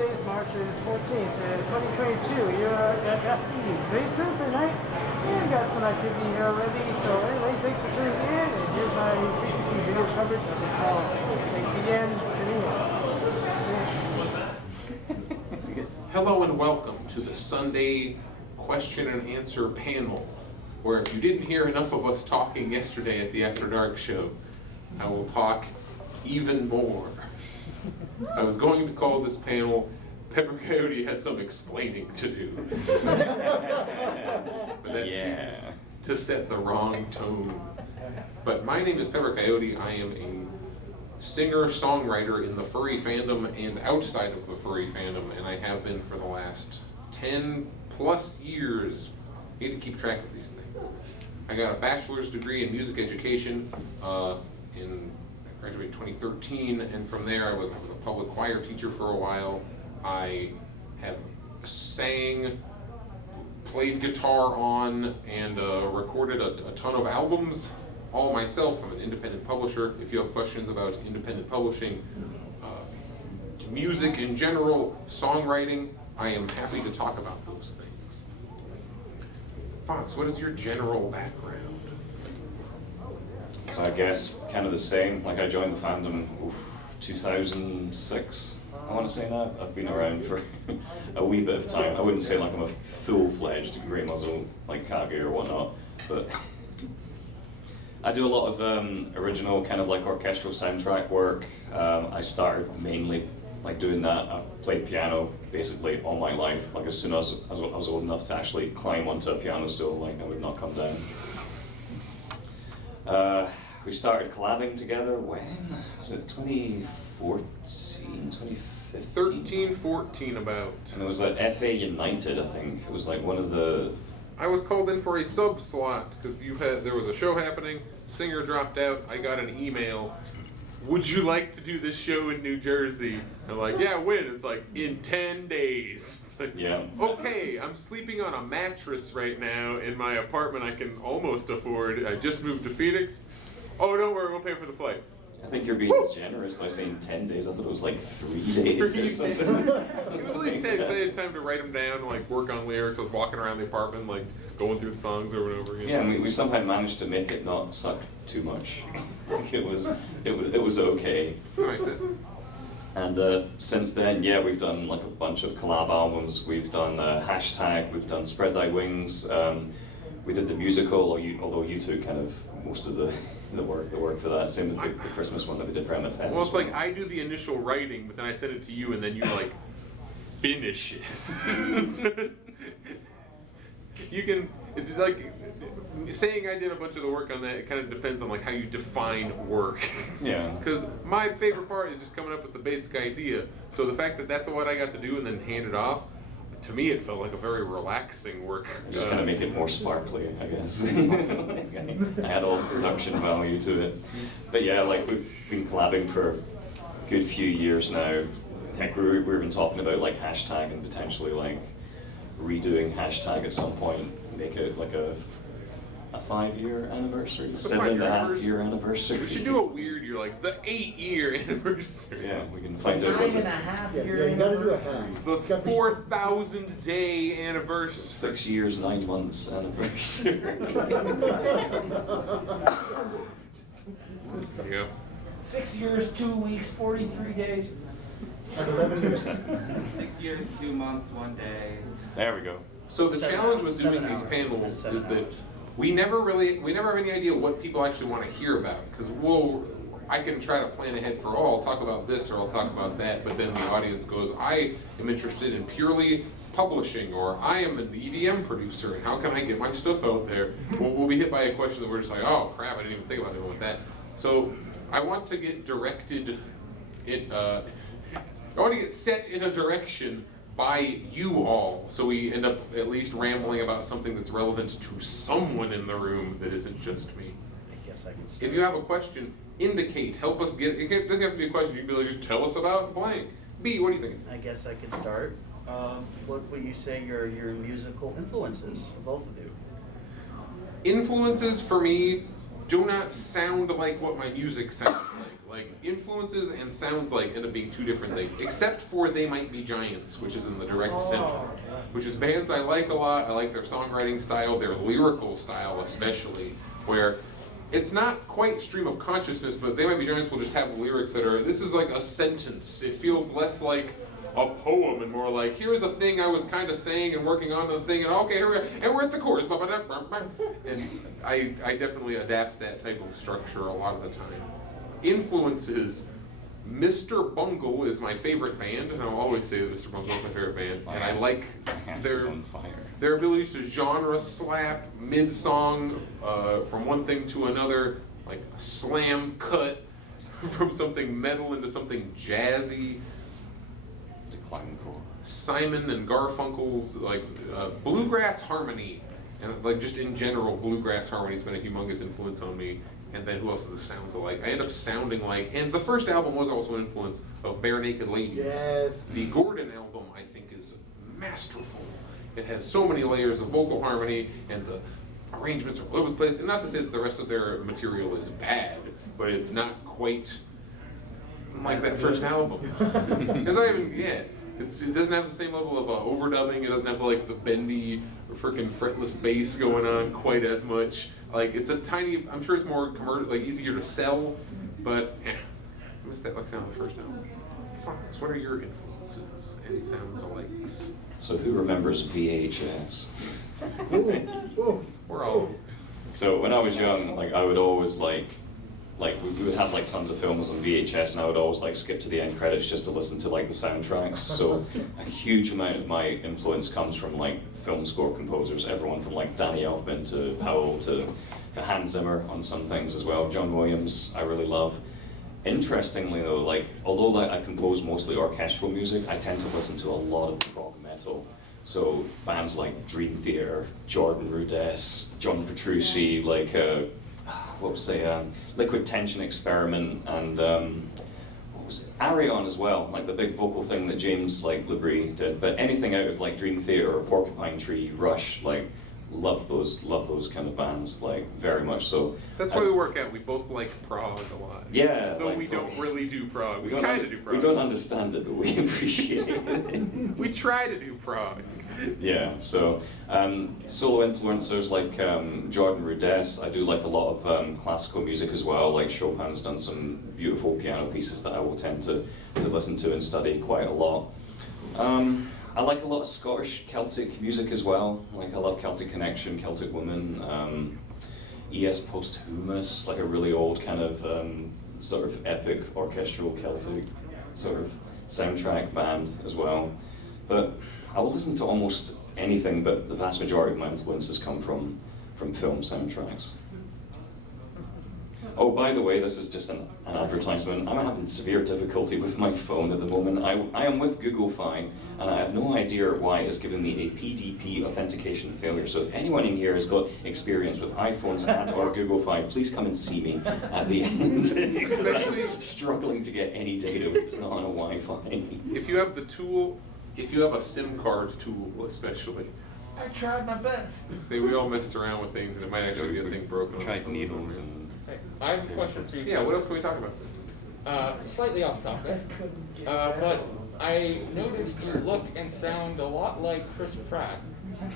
today is March 14th, 2022. You're at FE's. Today's Thursday night, and we got some activity here already. So anyway, thanks for tuning in, and here's my basically video coverage of the call. Thanks again. Hello and welcome to the Sunday question and answer panel, where if you didn't hear enough of us talking yesterday at the After Dark show, I will talk even more. I was going to call this panel Pepper Coyote Has Some Explaining to Do. But that seems to set the wrong tone. But my name is Pepper Coyote. I am a singer-songwriter in the furry fandom and outside of the furry fandom, and I have been for the last 10 plus years. I need to keep track of these things. I got a bachelor's degree in music education I graduated in 2013, and from there I was a public choir teacher for a while. I have sang, played guitar on, and recorded a ton of albums all myself. I'm an independent publisher. If you have questions about independent publishing, music in general, songwriting, I am happy to talk about those things. Fox, what is your general background? So I guess kind of the same. Like I joined the fandom 2006. I want to say now. I've been around for a wee bit of time. I wouldn't say like I'm a full-fledged grey muzzle like Kage or whatnot, but I do a lot of original kind of like orchestral soundtrack work. I started mainly like doing that. I've played piano basically all my life. Like as soon as I was old enough to actually climb onto a piano stool, like I would not come down. We started collabing together when? Was it 2014, 2015? 13, 14 about. And it was at FE2022, I think. It was like one of the... I was called in for a sub slot because there was a show happening, singer dropped out, I got an email, would you like to do this show in New Jersey? I'm like, yeah, when? It's like, in 10 days. It's like, Yeah. Okay, I'm sleeping on a mattress right now in my apartment I can almost afford. I just moved to Phoenix. Oh, don't worry, we'll pay for the flight. I think you're being generous by saying 10 days. I thought it was like 3 days or something. It was at least 10 because I had time to write them down, like work on lyrics. I was walking around the apartment, like going through the songs over and over again. Yeah, we somehow managed to make it not suck too much. Like it was okay. Nice. And since then, yeah, we've done like a bunch of collab albums. We've done Hashtag, we've done Spread Thy Wings. We did the musical, although you two kind of most of the work for that. Same with the Christmas one that we did for MFF. Well, it's like I do the initial writing, but then I send it to you, and then you like finish it. So you can like saying I did a bunch of the work on that. It kind of depends on like how you define work. Yeah. Because my favorite part is just coming up with the basic idea. So the fact that that's what I got to do and then hand it off, to me it felt like a very relaxing work. Just kind of make it more sparkly, I guess. Add all the production value to it. But yeah, like we've been collabing for a good few years now. Heck, we've been talking about like Hashtag and potentially like redoing Hashtag at some point. Make it like a 5-year anniversary, 7.5-year anniversary. We should do a weird year, like the 8-year anniversary. Yeah, we can find out. 9.5-year anniversary. The 4,000th day anniversary. 6 years, 9 months anniversary. There you go. 6 years, 2 weeks, 43 days. 2 seconds. 6 years, 2 months, 1 day. There we go. So the challenge with doing these panels is that we never have any idea what people actually want to hear about, because I can try to plan ahead for, I'll talk about this or I'll talk about that, but then the audience goes, I am interested in purely publishing, or I am an EDM producer, and how can I get my stuff out there? We'll be hit by a question that we're just like, oh crap, I didn't even think about doing with that. So I want to get directed, I want to get set in a direction by you all, so we end up at least rambling about something that's relevant to someone in the room that isn't just me. I guess I can start. If you have a question, indicate, help us get, it doesn't have to be a question, you can be like, just tell us about blank. B, what do you think? I guess I can start. What would you say your musical influences for both of you? Influences for me do not sound like what my music sounds like. Like, influences and sounds like end up being two different things, except for They Might Be Giants, which is in the direct center, which is bands I like a lot. I like their songwriting style, their lyrical style especially, where it's not quite stream of consciousness, but They Might Be Giants will just have lyrics that are, this is like a sentence. It feels less like a poem and more like, here's a thing I was kind of saying and working on the thing, and okay, here we are, and we're at the chorus. And I definitely adapt that type of structure a lot of the time. Influences, Mr. Bungle is my favorite band, and I'll always say that Mr. Bungle is my favorite band, and I like their ability to genre slap mid-song from one thing to another, like a slam cut from something metal into something jazzy. Decline core. Simon and Garfunkel's like bluegrass harmony, and like just in general, bluegrass harmony has been a humongous influence on me. And then who else does it sounds alike? I end up sounding like, and the first album was also an influence of Bare Naked Ladies. Yes. The Gordon album, I think, is masterful. It has so many layers of vocal harmony, and the arrangements are all over the place. And not to say that the rest of their material is bad, but it's not quite like that first album. Because it doesn't have the same level of overdubbing. It doesn't have like the bendy, freaking fretless bass going on quite as much. Like it's a tiny. I'm sure it's more like easier to sell, but I missed that like sound of the first album. Fox, what are your influences and sounds alikes? So who remembers VHS? We're all. So when I was young, like I would always like we would have like tons of films on VHS, and I would always like skip to the end credits just to listen to like the soundtracks. So a huge amount of my influence comes from like film score composers, everyone from like Danny Elfman to Powell to Hans Zimmer on some things as well. John Williams, I really love. Interestingly though, like although like, I compose mostly orchestral music, I tend to listen to a lot of prog metal. So bands like Dream Theater, Jordan Rudess, John Petrucci, like Liquid Tension Experiment, and what was it? Arion as well, like the big vocal thing that James like Labrie did. But anything out of like Dream Theater or Porcupine Tree, Rush, like love those kind of bands, like very much so. That's why we work out. We both like prog a lot. Yeah. Though like we prog. don't really do prog. We kind of do prog. We don't understand it, but we appreciate it. We try to do prog. Yeah, so solo influencers like Jordan Rudess. I do like a lot of classical music as well, like Chopin's done some beautiful piano pieces that I will tend to listen to and study quite a lot. I like a lot of Scottish Celtic music as well, like I love Celtic Connection, Celtic Woman, E.S. Posthumus, like a really old kind of sort of epic orchestral Celtic sort of soundtrack band as well. But I will listen to almost anything, but the vast majority of my influences come from film soundtracks. Oh, by the way, this is just an advertisement. I'm having severe difficulty with my phone at the moment. I am with Google Fi, and I have no idea why it's giving me a PDP authentication failure. So if anyone in here has got experience with iPhones and or Google Fi, please come and see me at the end. Because I'm struggling to get any data if it's not on a Wi-Fi. If you have the tool, if you have a SIM card tool especially. I tried my best. Say we all messed around with things and it might actually be a thing broken. on Tried the phone. needles and... Hey, I have a question for you. Yeah, what else can we talk about? Slightly off topic, but I noticed you look and sound a lot like Chris Pratt.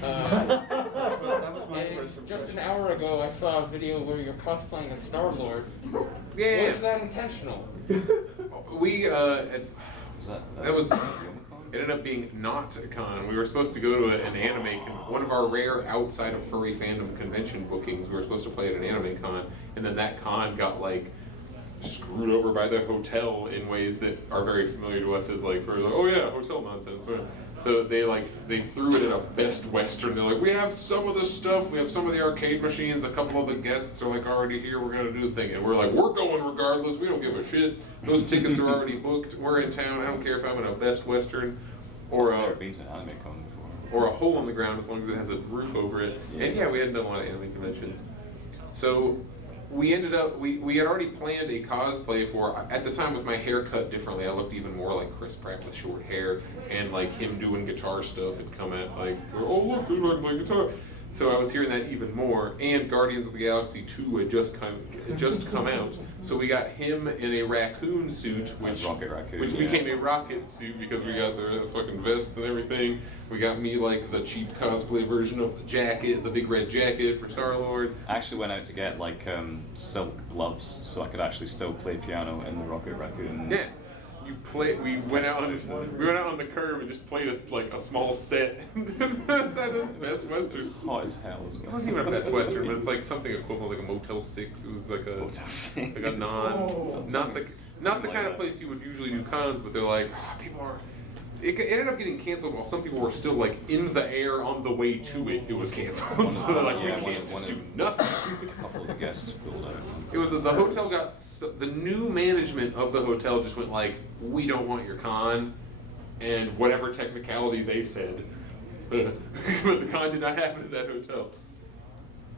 That was my And first just an hour ago, I saw a video where you're cosplaying a Star-Lord. Yeah. Was that intentional? We, Was that was, it ended up being not a con. We were supposed to go to an anime con. One of our rare outside of furry fandom convention bookings. We were supposed to play at an anime con, and then that con got like screwed over by the hotel in ways that are very familiar to us as like, for like, oh yeah, hotel nonsense. So they threw it at a Best Western. They're like, we have some of the stuff, we have some of the arcade machines, a couple of the guests are like already here, we're gonna do the thing. And we're like, we're going regardless, we don't give a shit. Those tickets are already booked, we're in town, I don't care if I'm in a Best Western or I've never been to an anime con before. or a hole in the ground as long as it has a roof over it. And yeah, we hadn't done a lot of anime conventions. So we ended up, we had already planned a cosplay for, at the time with my hair cut differently, I looked even more like Chris Pratt with short hair, and like him doing guitar stuff had come out like, oh look, who's rocking my guitar. So I was hearing that even more, and Guardians of the Galaxy 2 had just come out. So we got him in a raccoon suit, which became a rocket suit because we got the fucking vest and everything. We got me like the cheap cosplay version of the jacket, the big red jacket for Star-Lord. I actually went out to get like silk gloves so I could actually still play piano in the Rocket Raccoon. Yeah. We went out on the curb and just played a small set. That's how this Best Western. It was hot as hell as well. It wasn't even a Best Western, but it's like something equivalent, like a Motel 6. It was like a Motel 6. like a not the kind of place you would usually do cons, but they're like people are. It ended up getting canceled while some people were still like in the air on the way to it. It was canceled, so they're like, we can't just do nothing. A couple of the guests pulled out. It was the hotel the new management of the hotel just went like, we don't want your con, and whatever technicality they said, but the con did not happen at that hotel,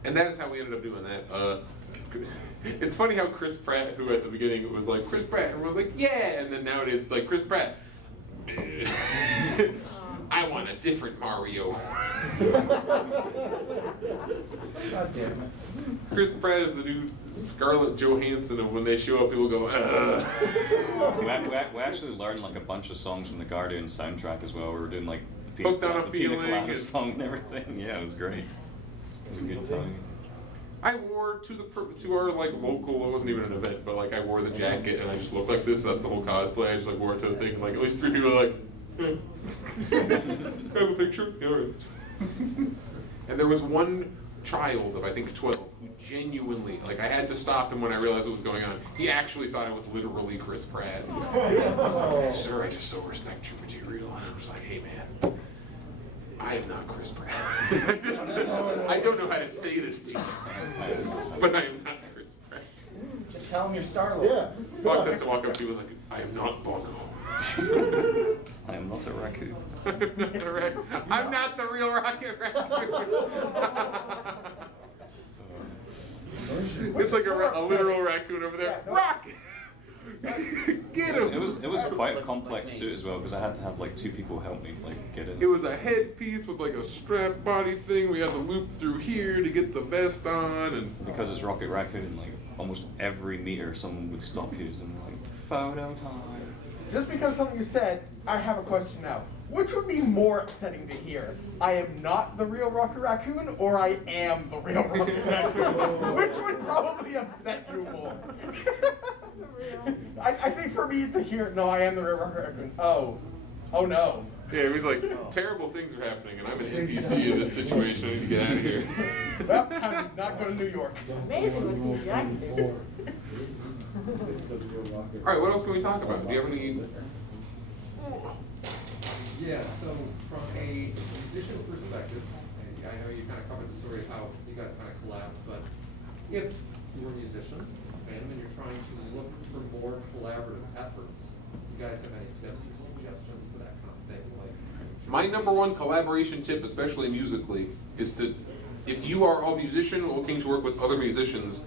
and that is how we ended up doing that. It's funny how Chris Pratt, who at the beginning it was like Chris Pratt, everyone was like, yeah, and then nowadays it's like Chris Pratt. I want a different Mario. God damn it. Chris Pratt is the new Scarlett Johansson of when they show up, people go, We actually learned like a bunch of songs from the Guardian soundtrack as well. We were doing like the Hooked on a the Pina Feeling Colada and- song and everything. Yeah, it was great. It was a good time. I wore to our like local, it wasn't even an event, but like I wore the jacket and I just looked like this, so that's the whole cosplay. I just like wore it to the thing and like at least 3 people were like, can I have a picture? Yeah, all right. And there was one child of I think 12 who genuinely, like I had to stop him when I realized what was going on. He actually thought I was literally Chris Pratt. I was like, sir, I just so respect your material. And I was like, hey man, I am not Chris Pratt. I don't know how to say this to you, but I am not Chris Pratt. Just tell him you're Star-Lord. Yeah. Fox has to walk up to you and was like, I am not Bono. I am not a raccoon. I'm not the real Rocket Raccoon. It's like a literal raccoon over there. Rocket! Get him! It was quite a complex suit as well because I had to have like 2 people help me like get it. It was a headpiece with like a strap body thing. We had to loop through here to get the vest on, and Because it's Rocket Raccoon, and like almost every meter someone would stop you and like photo time. Just because something you said, I have a question now. Which would be more upsetting to hear? I am not the real Rocket Raccoon, or I am the real Rocket Raccoon? Which would probably upset you more? I think for me to hear, no, I am the real Rocket Raccoon. Oh no. yeah, it was like terrible things are happening, and I'm an NPC in this situation. I need to get out of here. Well, time to not go to New York. Amazing what these guys do. All right, what else can we talk about? Do you have any? Yeah, so from a musician perspective, and I know you kind of covered the story of how you guys kind of collabed, but if you're a musician, fandom, and you're trying to look for more collaborative efforts, you guys have any tips or suggestions for that kind of thing? Like, My number one collaboration tip, especially musically, is to, if you are a musician looking to work with other musicians,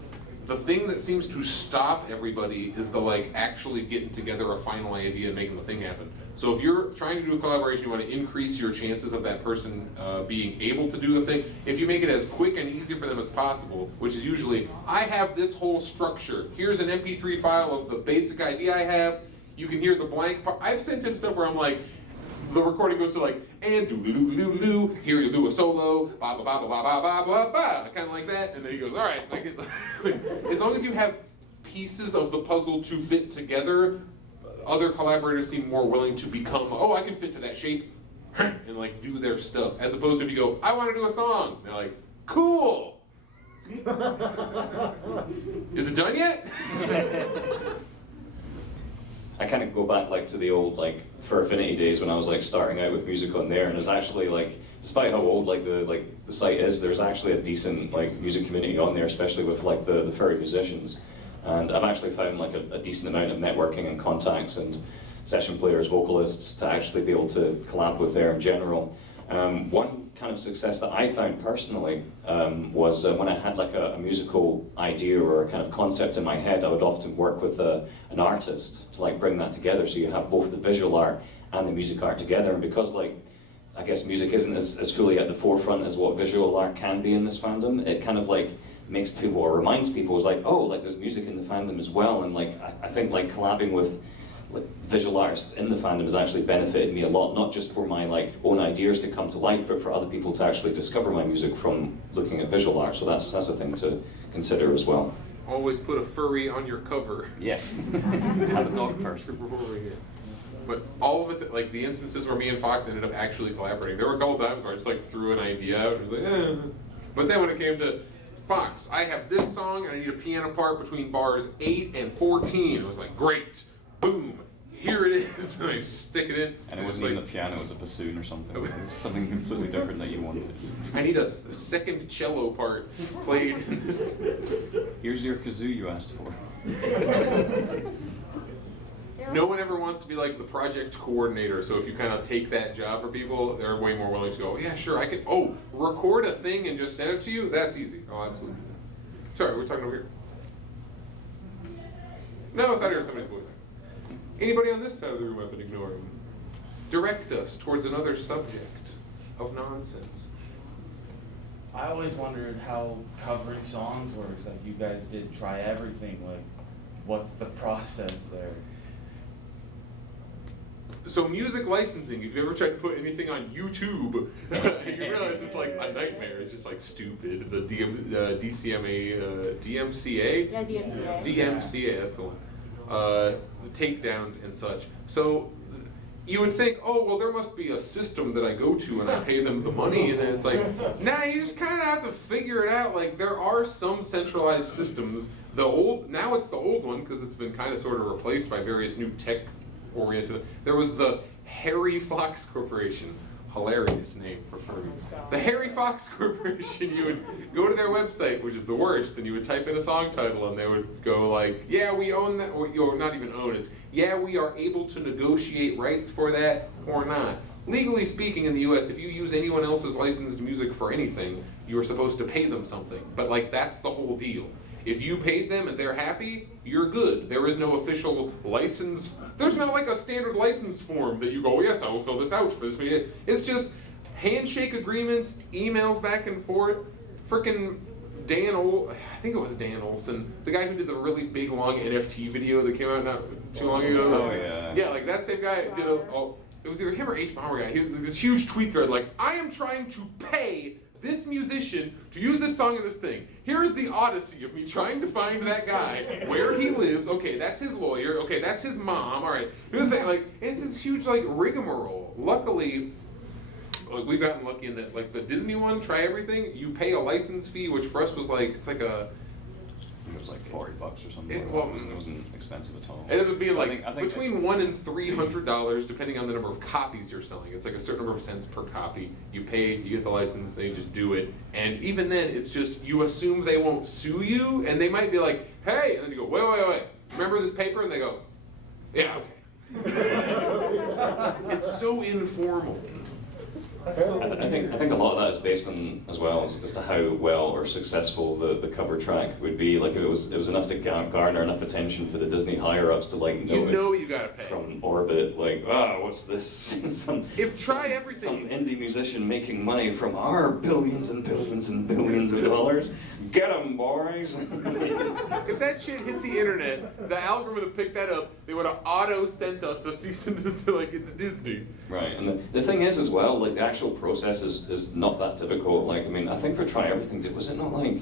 the thing that seems to stop everybody is the like actually getting together a final idea and making the thing happen. So if you're trying to do a collaboration, you want to increase your chances of that person being able to do the thing. If you make it as quick and easy for them as possible, which is usually, I have this whole structure. Here's an MP3 file of the basic idea I have. You can hear the blank part. I've sent him stuff where I'm like, the recording goes to like, and doo-doo-doo-doo-doo, here you do a solo, ba ba ba ba ba ba ba ba ba, kind of like that, and then he goes, all right, like it, as long as you have pieces of the puzzle to fit together, other collaborators seem more willing to become, oh, I can fit to that shape, and like do their stuff, as opposed to if you go, I want to do a song, they're like, cool. Is it done yet? I kind of go back like to the old like Furfinity days when I was like starting out with music on there, and it's actually like, despite how old like the site is, there's actually a decent like music community on there, especially with like the furry musicians. And I've actually found like a decent amount of networking and contacts and session players, vocalists to actually be able to collab with there in general. One kind of success that I found personally was when I had like a musical idea or a kind of concept in my head, I would often work with an artist to like bring that together, so you have both the visual art and the music art together. And because like I guess music isn't as fully at the forefront as what visual art can be in this fandom. It kind of like makes people, or reminds people, is like, oh, like there's music in the fandom as well. And like I think like collabing with like visual artists in the fandom has actually benefited me a lot, not just for my like own ideas to come to life, but for other people to actually discover my music from looking at visual art. So that's a thing to consider as well. Always put a furry on your cover. Yeah, have a dog person. But all of it, like the instances where me and Fox ended up actually collaborating, there were a couple times where I just like threw an idea out and was like, eh. But then when it came to Fox, I have this song and I need a piano part between bars 8 and 14. It was like, great, boom, here it is, and I stick it in. And it wasn't even a piano, it was a bassoon or something. It was something completely different that you wanted. I need a second cello part played in this. Here's your kazoo you asked for. No one ever wants to be like the project coordinator, so if you kind of take that job for people, they're way more willing to go, yeah, sure, I can, record a thing and just send it to you? That's easy. Oh, absolutely. Sorry, we're talking over here. No, I thought I heard somebody's voice. Anybody on this side of the room I've been ignoring? Direct us towards another subject of nonsense. I always wondered how covering songs works. Like, you guys did Try Everything. Like, what's the process there? So music licensing, if you ever tried to put anything on YouTube, you realize it's like a nightmare. It's just like stupid. The DMCA? Yeah, DMCA. DMCA, that's the one. Takedowns and such. So you would think, oh, well, there must be a system that I go to and I pay them the money, and then it's like, nah, you just kind of have to figure it out. Like, there are some centralized systems. Now it's the old one because it's been kind of sort of replaced by various new tech-oriented. There was the Harry Fox Corporation. Hilarious name for furries. The Harry Fox Corporation, you would go to their website, which is the worst, and you would type in a song title and they would go like, yeah, we own that, or not even own it, yeah, we are able to negotiate rights for that or not. Legally speaking in the US, if you use anyone else's licensed music for anything, you are supposed to pay them something. But like, that's the whole deal. If you paid them and they're happy, you're good. There is no official license. There's not like a standard license form that you go, yes, I will fill this out for this meeting. It's just handshake agreements, emails back and forth. Frickin' I think it was Dan Olson, the guy who did the really big long NFT video that came out not too long ago. Oh yeah. Yeah, like that same guy did it was either him or H Bomber guy. He was this huge tweet thread like, I am trying to pay this musician to use this song in this thing. Here is the odyssey of me trying to find that guy, where he lives. Okay, that's his lawyer. Okay, that's his mom. All right. Here's the thing, like, it's this huge like rigmarole. Luckily, like, we've gotten lucky in that, like the Disney one, Try Everything, you pay a license fee, which for us was like, it's like a. It was like $40 or something. It it wasn't expensive at all. It ends up being like I think between $100 and $300, depending on the number of copies you're selling. It's like a certain number of cents per copy. You pay, you get the license, they just do it. And even then, it's just, you assume they won't sue you, and they might be like, hey, and then you go, wait, remember this paper? And they go, yeah, okay. It's so informal. I think a lot of that is based on as well as to how well or successful the cover track would be. Like it was enough to garner enough attention for the Disney higher ups to like notice. You know you gotta pay from orbit. Like, what's this? Try Everything. Some indie musician making money from our billions and billions and billions of dollars. Get 'em, boys! If that shit hit the internet, the algorithm would have picked that up. They would have auto sent us a cease and desist, like it's Disney. Right, and the thing is as well, like the actual process is not that difficult. Like, I mean, I think for Try Everything, was it not like,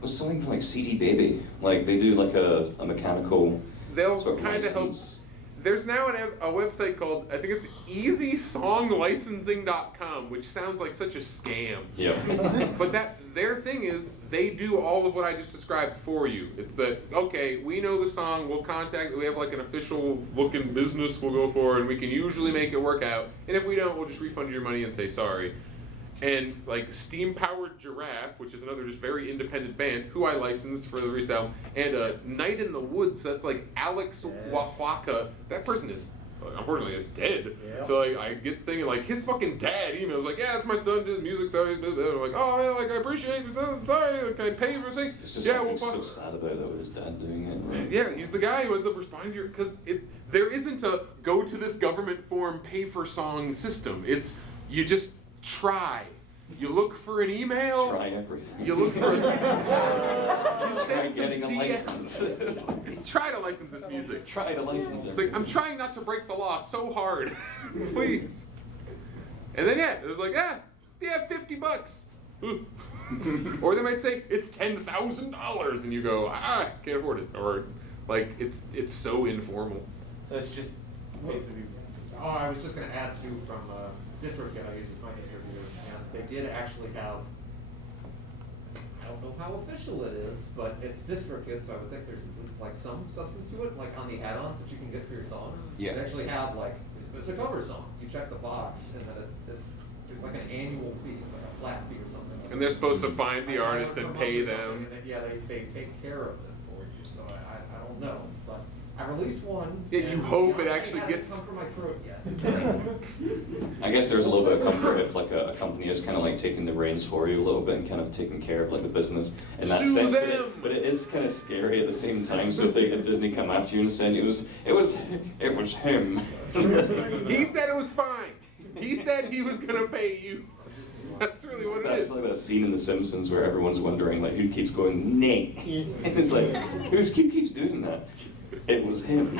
was something from like CD Baby? Like they do like a mechanical. They'll sort of kind of help. license. There's now a website called, I think it's easysonglicensing.com, which sounds like such a scam. Yeah. But their thing is, they do all of what I just described for you. It's that, okay, we know the song, we have like an official looking business we'll go for, and we can usually make it work out. And if we don't, we'll just refund your money and say sorry. And like Steam Powered Giraffe, which is another just very independent band, who I licensed for the recent album, and Night in the Woods, so that's like Alex Wahwaka. That person is, unfortunately, is dead. Yeah. So like, I get thinking like his fucking dad emails like, yeah, it's my son, does music, sorry. I'm like, oh yeah, like I appreciate it, I'm sorry, can I pay you for things? It's just yeah, something so sad about that with his dad doing it. Right? Yeah, he's the guy who ends up responding to your, because there isn't a go to this government form, pay for song system. It's, You just try. You look for an email. Try everything. You look for. You Try send some getting a license. Try to license this music. Try to license It's it. like, I'm trying not to break the law so hard. Please. And then, yeah, it was like, yeah, $50. Ooh. Or they might say, it's $10,000. And you go, can't afford it. Or, like, it's so informal. So it's just basically. Oh, I was just going to add too from district I use my district here, and they did actually have. I don't know how official it is, but it's DistroKid, so I would think there's like some substance to it, like on the add-ons that you can get for your song. Yeah. They actually have like, it's a cover song. You check the box, and then there's like an annual fee. It's like a flat fee or something. And they're supposed to find the artist and pay them. And then, yeah, they take care of it for you. So I don't know, but I released one. Yeah, you and hope it Beyonce actually hasn't gets- come from my throat yet. I guess there's a little bit of comfort if like a company is kind of like taking the reins for you a little bit and kind of taking care of like the business in that Sue sense. them! But it is kind of scary at the same time. So if they had Disney come after you and said it was him. He said it was fine. He said he was gonna pay you. That's really what it That's is. like that scene in The Simpsons where everyone's wondering like who keeps going nay, and it's like who keeps doing that? It was him.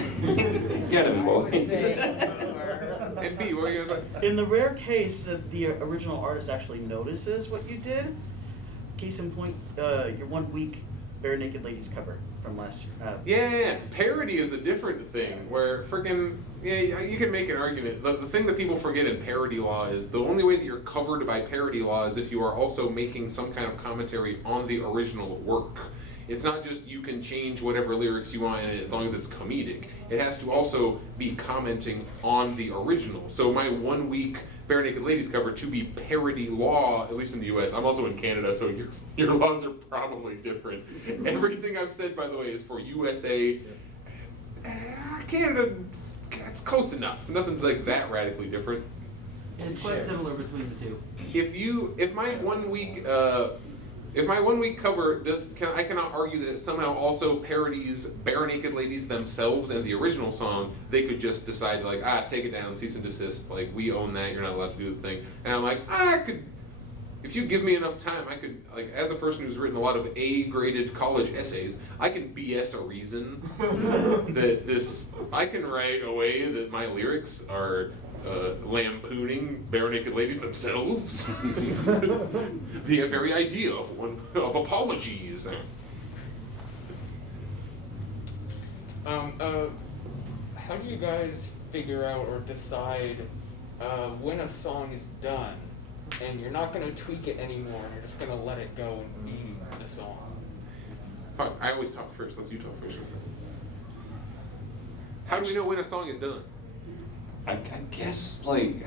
Get him, boys. And B, what are you gonna say? In the rare case that the original artist actually notices what you did, case in point, your 1 week Bare Naked Ladies cover from last year. Yeah. Parody is a different thing where freaking, yeah, you can make an argument. The thing that people forget in parody law is the only way that you're covered by parody law is if you are also making some kind of commentary on the original work. It's not just you can change whatever lyrics you want in it as long as it's comedic. It has to also be commenting on the original. So my 1 week Bare Naked Ladies cover to be parody law, at least in the US. I'm also in Canada, so your laws are probably different. Everything I've said, by the way, is for USA. Canada, it's close enough. Nothing's like that radically different. And it's quite similar between the two. If my 1 week if my 1 week cover I cannot argue that it somehow also parodies Bare Naked Ladies themselves and the original song. They could just decide like, take it down, cease and desist. Like, we own that. You're not allowed to do the thing. And I'm like, I could. If you give me enough time, I could, like, as a person who's written a lot of A-graded college essays, I can BS a reason that I can write a way that my lyrics are lampooning Bare Naked Ladies themselves. The very idea of apologies. How do you guys figure out or decide when a song is done and you're not going to tweak it anymore and you're just going to let it go and be the song? Fox, I always talk first. Let's you talk first. How do we know when a song is done? I guess like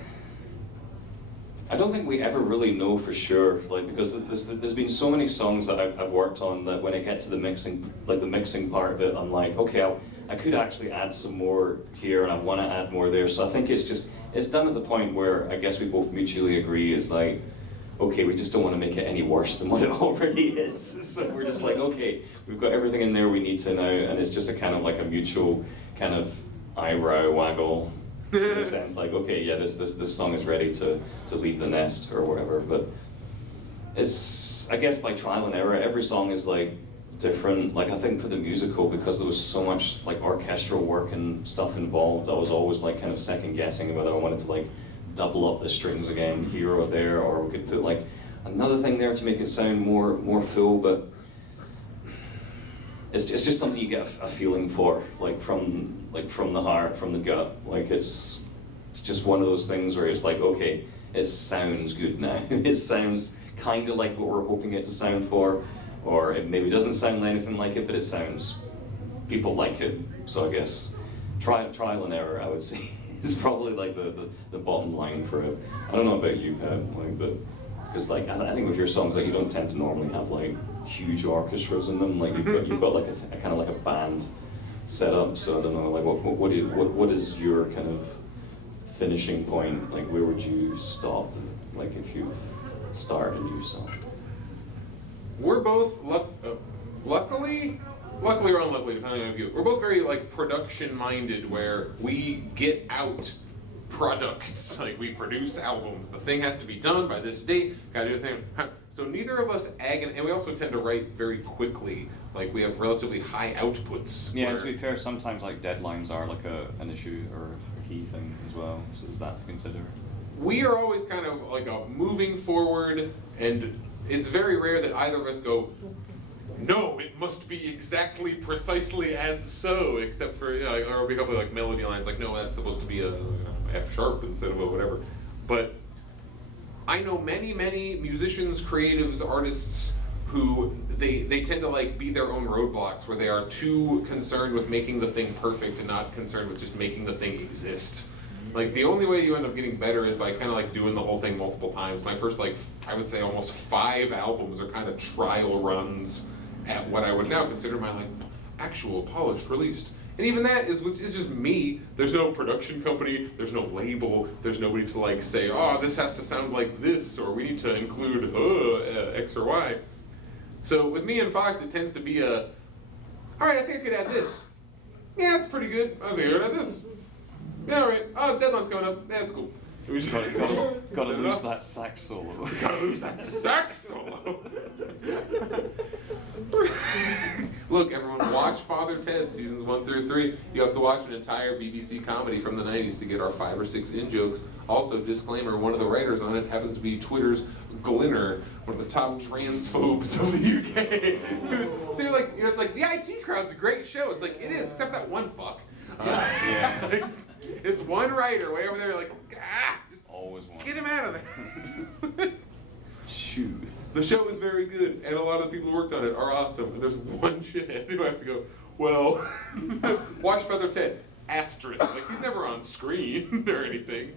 I don't think we ever really know for sure, like because there's been so many songs that I've worked on that when I get to the mixing part of it, I'm like, okay, I could actually add some more here and I want to add more there. So I think it's done at the point where I guess we both mutually agree is like, okay, we just don't want to make it any worse than what it already is. So we're just like, okay, we've got everything in there we need to now, and it's just a kind of like a mutual kind of eyebrow waggle. In the sense like, okay, yeah, this song is ready to leave the nest or whatever, but it's, I guess by trial and error, every song is like different. Like I think for the musical, because there was so much like orchestral work and stuff involved, I was always like kind of second guessing whether I wanted to like double up the strings again here or there, or we could put like another thing there to make it sound more full, but it's just something you get a feeling for, like from the heart, from the gut. Like it's just one of those things where it's like, okay, it sounds good now. It sounds kind of like what we're hoping it to sound for, or it maybe doesn't sound anything like it, but it sounds, people like it. So I guess trial and error, I would say, is probably like the bottom line for it. I don't know about you, Pat, like, but because like I think with your songs, like you don't tend to normally have like huge orchestras in them. Like you've got like a kind of like a band set up. So I don't know, like what is your kind of finishing point? Like where would you stop? Like if you start a new song? We're both luckily or unluckily, depending on view. We're both very like production minded, where we get out products. Like, we produce albums. The thing has to be done by this date. Gotta do the thing. So neither of us and we also tend to write very quickly. Like, we have relatively high outputs. Yeah, and to be fair, sometimes like deadlines are like an issue or a key thing as well. So there's that to consider. We are always kind of like moving forward, and it's very rare that either of us go, no, it must be exactly precisely as so, except for, you know, or it'll be a couple of like melody lines like, no, that's supposed to be a F sharp instead of a whatever. But I know many, many musicians, creatives, artists who they tend to like be their own roadblocks, where they are too concerned with making the thing perfect and not concerned with just making the thing exist. Like, the only way you end up getting better is by kind of like doing the whole thing multiple times. My first, like, I would say almost 5 albums are kind of trial runs at what I would now consider my like actual polished released. And even that is just me. There's no production company, there's no label, there's nobody to like say, oh, this has to sound like this, or we need to include X or Y. So with me and Fox, it tends to be all right, I think I could add this. Yeah, that's pretty good. I think I could add this. Yeah, all right. Oh, deadline's coming up. Yeah, that's cool. We just Gotta lose that sax solo. Gotta lose that sax solo. Look, everyone, watch Father Ted seasons 1 through 3. You have to watch an entire BBC comedy from the 90s to get our 5 or 6 in-jokes. Also, disclaimer, one of the writers on it happens to be Twitter's Glinner, one of the top transphobes of the UK. So you're like, you know, it's like, the IT Crowd's a great show. It's like, it is, except for that one fuck. Yeah. It's one writer way over there, like, just always one. Get him out of there. Shoot. The show is very good, and a lot of the people who worked on it are awesome. And there's one shithead who have to go, well, watch Feather Ted, asterisk. Like, he's never on screen or anything.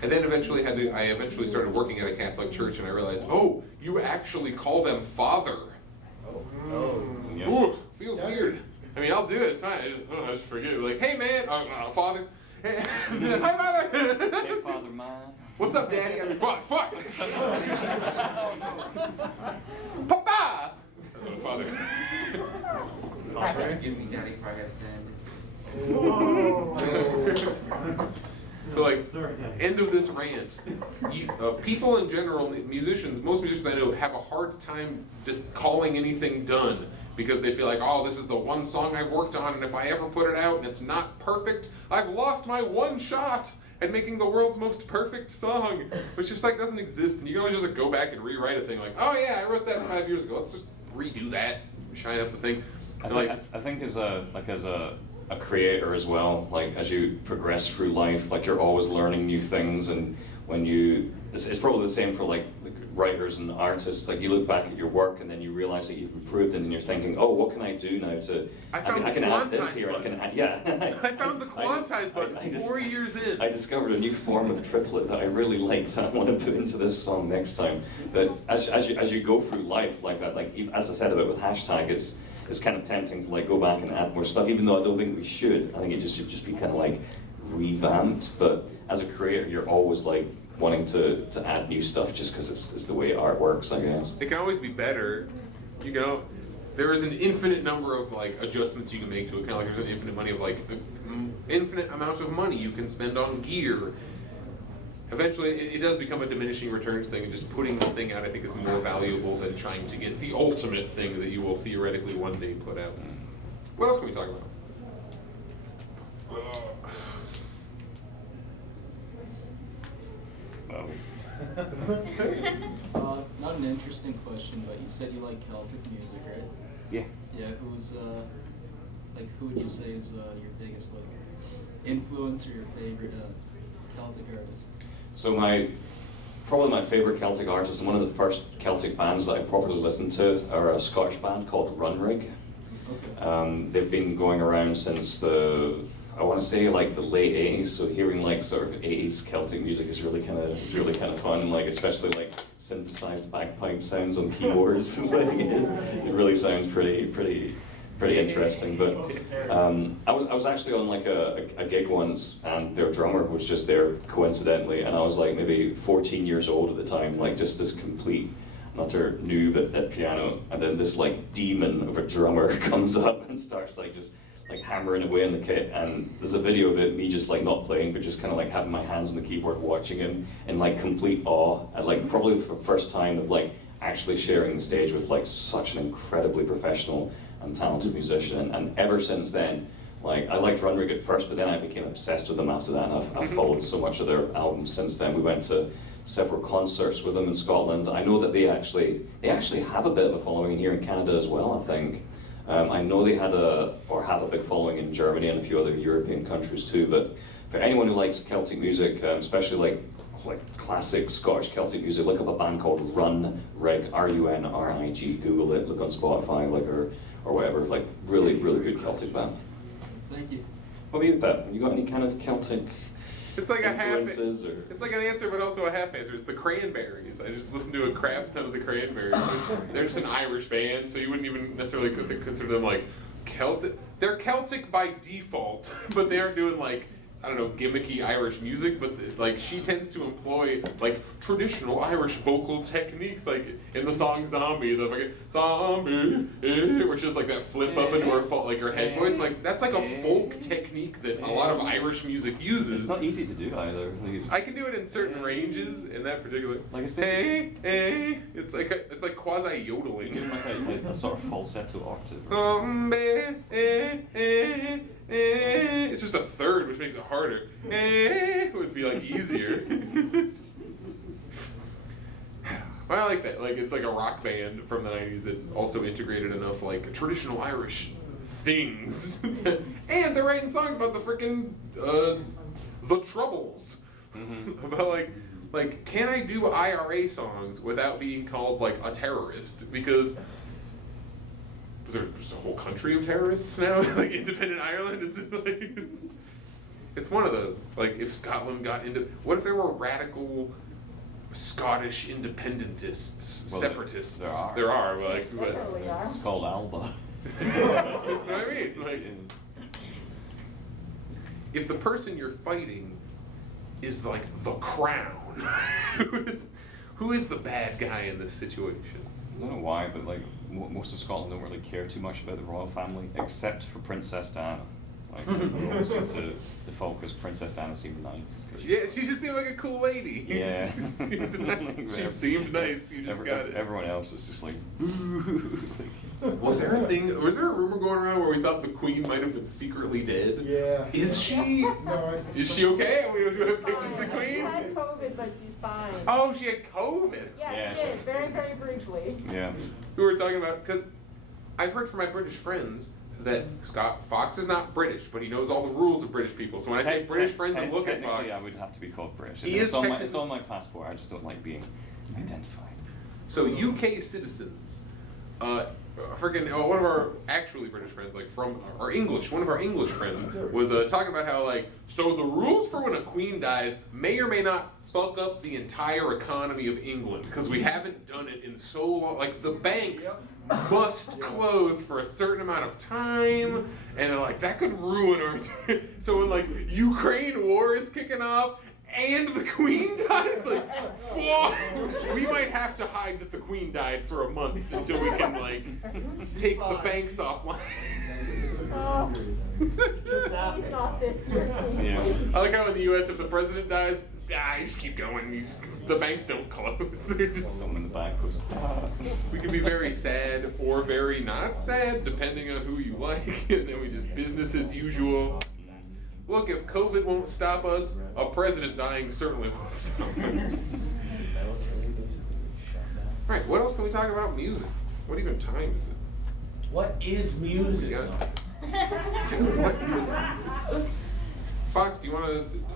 And then eventually I eventually started working at a Catholic church, and I realized, oh, you actually call them Father. Oh. Yeah. Ooh, feels weird. I mean, I'll do it, it's fine. I just forget. Like, hey man, Father. Hi, Father. Hey, Father, mine. What's up, Daddy? I mean, fuck. Papa. Father. Father, give me Daddy before I get send. So, like, end of this rant. People in general, musicians, most musicians I know, have a hard time just calling anything done because they feel like, oh, this is the one song I've worked on, and if I ever put it out and it's not perfect, I've lost my one shot at making the world's most perfect song, which just like doesn't exist. And you can always just like, go back and rewrite a thing like, oh yeah, I wrote that 5 years ago. Let's just redo that, shine up the thing. I think as a creator as well, like as you progress through life, like you're always learning new things, and when it's probably the same for like writers and artists. Like you look back at your work and then you realize that you've improved, and you're thinking, oh, what can I do now to? I can add this here. I can add, yeah. I found the quantize button 4 years in. I discovered a new form of triplet that I really like that I want to put into this song next time. But as you go through life like that, like as I said about with hashtag, it's kind of tempting to like go back and add more stuff, even though I don't think we should. I think it should just be kind of like revamped. But as a creator, you're always like wanting to add new stuff just because it's the way art works, I guess. It can always be better, you know. There is an infinite number of like adjustments you can make to it. Kind of like there's an infinite amount of money you can spend on gear. Eventually, it does become a diminishing returns thing, and just putting the thing out, I think, is more valuable than trying to get the ultimate thing that you will theoretically one day put out. What else can we talk about? Not an interesting question, but you said you like Celtic music, right? Yeah. Yeah. Who would you say is your biggest like influence or your favorite Celtic artist? So probably my favorite Celtic artist and one of the first Celtic bands that I properly listened to are a Scottish band called Runrig. Okay. They've been going around since I want to say like the late 80s, so hearing like sort of 80s Celtic music is really kind of fun, like especially like synthesized bagpipe sounds on keyboards. It really sounds pretty interesting. But I was actually on like a gig once, and their drummer was just there coincidentally, and I was like maybe 14 years old at the time, like just this complete and utter noob at piano, and then this like demon of a drummer comes up and starts like just like hammering away on the kit, and there's a video of it, me just like not playing, but just kind of like having my hands on the keyboard, watching him in like complete awe, and like probably for the first time of like actually sharing the stage with like such an incredibly professional and talented musician. And ever since then, like I liked Runrig at first, but then I became obsessed with them after that, and I've followed so much of their albums since then. We went to several concerts with them in Scotland. I know that they actually have a bit of a following here in Canada as well, I think. I know they have a big following in Germany and a few other European countries too, but for anyone who likes Celtic music, especially like classic Scottish Celtic music, look up a band called Runrig, Runrig, Google it, look on Spotify, like or whatever, like really, really good Celtic band. Thank you. What about you, Pep? Have you got any kind of Celtic It's like a half. influences or? It's like an answer, but also a half answer. It's the Cranberries. I just listened to a crap ton of the Cranberries. They're just an Irish band, so you wouldn't even necessarily consider them like Celtic. They're Celtic by default, but they aren't doing like, I don't know, gimmicky Irish music, but like she tends to employ like traditional Irish vocal techniques, like in the song Zombie, the fucking zombie, where she has like that flip up into her like her head voice. Like that's like a folk technique that a lot of Irish music uses. It's not easy to do either. I can do it in certain ranges in that particular. Like it's Hey, hey, it's like quasi yodeling. like a sort of falsetto octave. It's just a third, which makes it harder. It would be like easier. Well, I like that. Like it's like a rock band from the '90s that also integrated enough like traditional Irish things, and they're writing songs about the frickin' the Troubles, about like can I do IRA songs without being called like a terrorist? Because there's a whole country of terrorists now, like independent Ireland is like it's one of those. Like if Scotland got into, what if there were radical Scottish independentists, separatists? There are, like, but It's called Alba. that's what I mean. Like, if the person you're fighting is like the crown, who is the bad guy in this situation? I don't know why, but like most of Scotland don't really care too much about the royal family, except for Princess Diana. Like we always seem to default because Princess Diana seemed nice. Yeah, she just seemed like a cool lady. Yeah. she seemed nice. She seemed nice. You just got it. Everyone else is just like, boo. Was there a rumor going around where we thought the Queen might have been secretly dead? Yeah. Is she? No, Is she okay? We have pictures of the She Queen? had COVID, but she's fine. Oh, she had COVID. Yeah, she did, very, very briefly. Yeah. We were talking about, because I've heard from my British friends that Scott Fox is not British, but he knows all the rules of British people. So when I say British friends and look at Fox, technically I would have to be called British. He It's is on my passport. I just don't like being identified. so UK citizens, one of our actually British friends, like from our English, one of our English friends was talking about how like, so the rules for when a queen dies may or may not fuck up the entire economy of England because we haven't done it in so long. Like the banks must close for a certain amount of time, and they're like that could ruin our. So when like Ukraine war is kicking off and the Queen died, it's like, fuck. We might have to hide that the Queen died for a month until we can like take the banks offline. Even off this Yeah. I like how in the U.S. if the president dies, you just keep going. The banks don't close. They're just- Someone in the back was. we can be very sad or very not sad, depending on who you like, and then we just business as usual. Look, if COVID won't stop us, a president dying certainly won't stop us. Alright, what else can we talk about? Music. What even time is it? What is music? Fox, do you want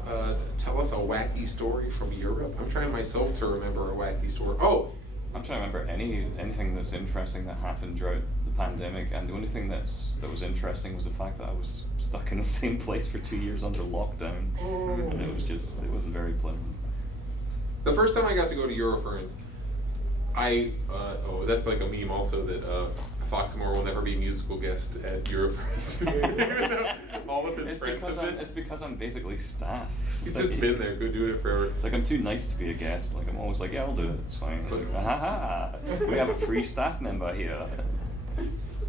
to tell us a wacky story from Europe? I'm trying myself to remember a wacky story. Oh! I'm trying to remember anything that's interesting that happened throughout the pandemic, and the only thing that was interesting was the fact that I was stuck in the same place for 2 years under lockdown, and it wasn't very pleasant. The first time I got to go to Eurofurence, that's like a meme also that Foxmore will never be a musical guest at Eurofurence. Even though all of his friends have been. It's because I'm basically staff. He's just been there, go do it forever. It's like I'm too nice to be a guest. Like I'm always like, yeah, I'll do it. It's fine. Like, we have a free staff member here.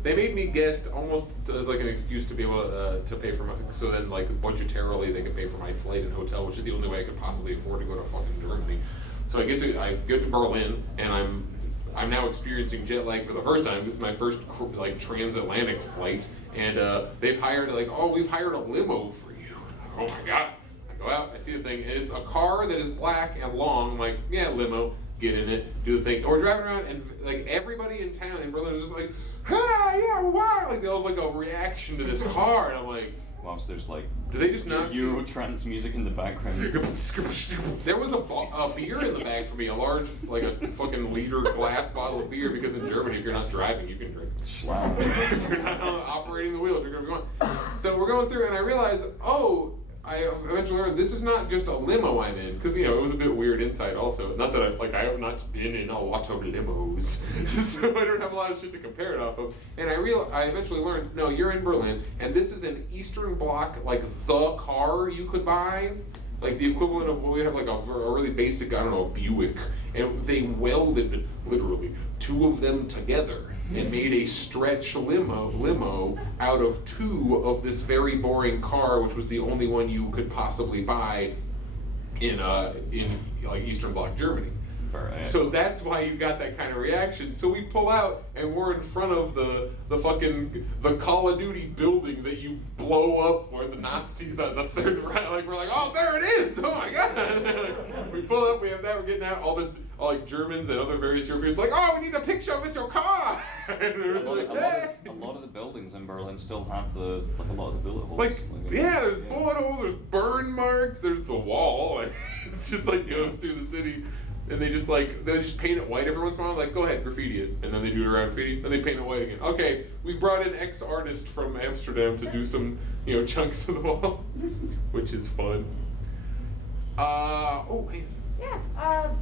They made me guest almost as like an excuse to be able to pay for my, so then like budgetarily they could pay for my flight and hotel, which is the only way I could possibly afford to go to fucking Germany. So I get to Berlin, and I'm now experiencing jet lag for the first time. This is my first like transatlantic flight, and they've hired we've hired a limo for you. Oh my god! I go out, I see the thing, and it's a car that is black and long. I'm like, yeah, limo. Get in it, do the thing. And we're driving around, and like everybody in town in Berlin is just like, ah, yeah, wow, like they all have like a reaction to this car, and I'm like, whilst there's like, do they just not Euro trance music in the background? There was a beer in the bag for me, a large, like a fucking liter glass bottle of beer, because in Germany, if you're not driving, you can drink. Schlag. If you're not operating the wheel, if you're gonna be going. So we're going through, and I realized, I eventually learned this is not just a limo I'm in, because it was a bit weird inside also. Not that I have not been in a lot of limos, so I don't have a lot of shit to compare it off of. And I eventually learned, no, you're in Berlin, and this is an Eastern Bloc, like the car you could buy, like the equivalent of what we have, like a really basic, I don't know, Buick, and they welded literally two of them together and made a stretch limo out of two of this very boring car, which was the only one you could possibly buy in like Eastern Bloc Germany. Right. So that's why you got that kind of reaction. So we pull out, and we're in front of the Call of Duty building that you blow up where the Nazis on the third round. Like, we're like, oh, there it is! Oh my god! We pull up, we have that, we're getting out, all like Germans and other various Europeans like, oh, we need a picture of Mr. Carr! A lot of the buildings in Berlin still have a lot of the bullet holes. Yeah, there's bullet holes, there's burn marks, there's the wall, and it's just like goes through the city. And they just paint it white every once in a while, like, go ahead, graffiti it. And then they do it around graffiti, and they paint it white again. Okay, we've brought in X artist from Amsterdam to do some, chunks of the wall, which is fun.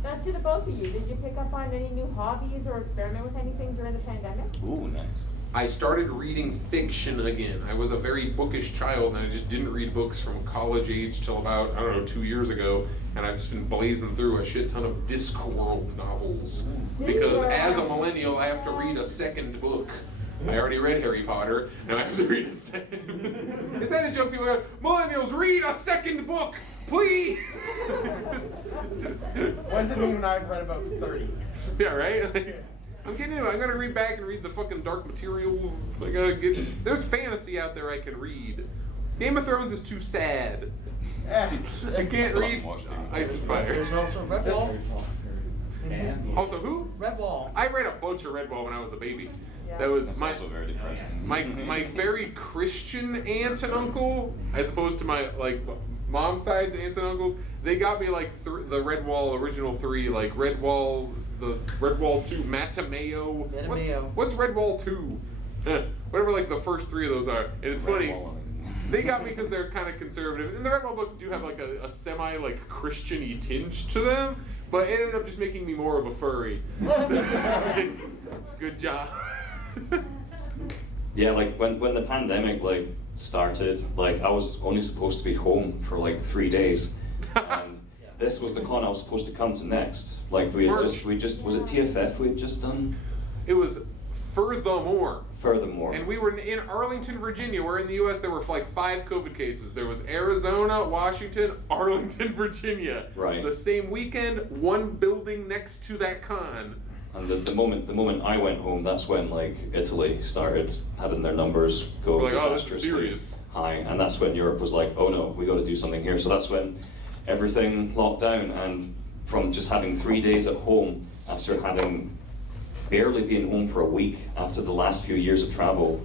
That's to the both of you. Did you pick up on any new hobbies or experiment with anything during the pandemic? Ooh, nice. I started reading fiction again. I was a very bookish child, and I just didn't read books from college age till about, 2 years ago. And I've just been blazing through a shit ton of Discworld novels. Because as a millennial, I have to read a second book. I already read Harry Potter, now I have to read a second. Is that a joke? People go, millennials, read a second book, please! What does it mean when I've read about 30? Yeah, right? I'm getting into it. I'm gonna read back and read the fucking Dark Materials. There's fantasy out there I can read. Game of Thrones is too sad. I can't read Ice and Fire. There's also Redwall. Also who? Redwall. I read a bunch of Redwall when I was a baby. Yeah. That was That's also very depressing. my very Christian aunt and uncle, as opposed to my mom's side aunts and uncles. They got me the Redwall original 3, like Redwall, the Redwall 2, Matameo. What's Redwall 2? Whatever the first 3 of those are. And it's funny. They got me because they're kind of conservative, and the Redwall books do have a semi Christian-y tinge to them, but it ended up just making me more of a furry. So, good job. Yeah, when the pandemic started, I was only supposed to be home for 3 days, and this was the con I was supposed to come to next. We just was it TFF we had just done? It was Furthermore. And we were in Arlington, Virginia, where in the U.S. there were 5 COVID cases. There was Arizona, Washington, Arlington, Virginia. Right. The same weekend, one building next to that con. And the moment I went home, that's when Italy started having their numbers go We're oh, this is disastrously serious. high, and that's when Europe was like, oh no, we got to do something here. So that's when everything locked down, and from just having 3 days at home after having barely been home for a week after the last few years of travel,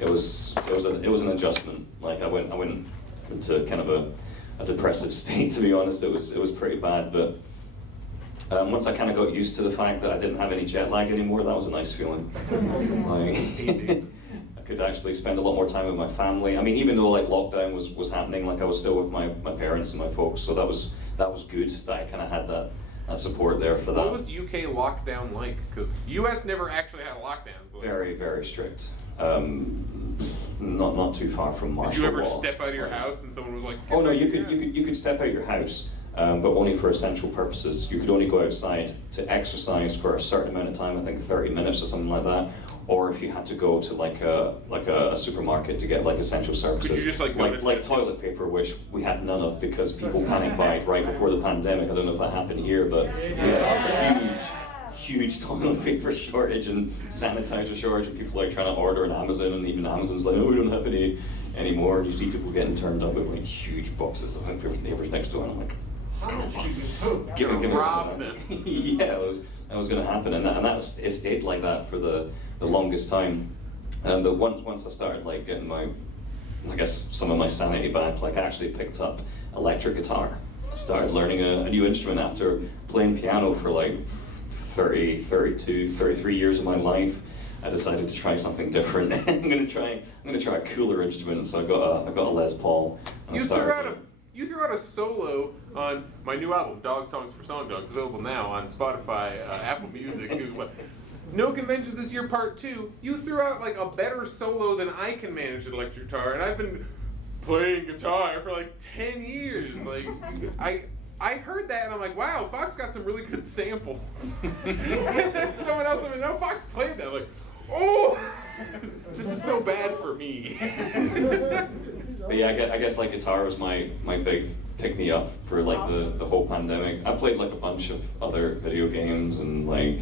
it was an adjustment. I went into kind of a depressive state, to be honest. It was pretty bad, but once I kind of got used to the fact that I didn't have any jet lag anymore, that was a nice feeling. I could actually spend a lot more time with my family. I mean, even though lockdown was happening, I was still with my parents and my folks, so that was good that I kind of had that support there for that. What was UK lockdown like? Because US never actually had lockdowns. Very, very strict. Not too far from martial law. Did you ever step out of your house and someone was like, oh no, you could step out your house, but only for essential purposes. You could only go outside to exercise for a certain amount of time, I think 30 minutes or something like that, or if you had to go to like a supermarket to get like essential services, Could you just like go to like Tesco? toilet paper, which we had none of because people panic buyed right before the pandemic. I don't know if that happened here, but we had a huge toilet paper shortage and sanitizer shortage, and people like trying to order on Amazon, and even Amazon's like, oh, we don't have any anymore. And you see people getting turned up with like huge boxes of neighbors next door, and I'm like, give me rob some. them. Yeah, that was going to happen, and it stayed like that for the longest time. But once I started like getting my, I guess some of my sanity back, like I actually picked up electric guitar. Started learning a new instrument after playing piano for like 30, 32, 33 years of my life. I decided to try something different. I'm gonna try a cooler instrument. So I got a Les Paul. And You threw out a solo on my new album, Dog Songs for Song Dogs, available now on Spotify, Apple Music, Google. No Conventions This Year Part 2. You threw out like a better solo than I can manage with electric guitar, and I've been playing guitar for like 10 years. Like, I heard that and I'm like, wow, Fox got some really good samples. And then someone else went, no, Fox played that. I'm like, oh, this is so bad for me. But yeah, I guess like guitar was my big pick-me-up for like the whole pandemic. I played like a bunch of other video games and like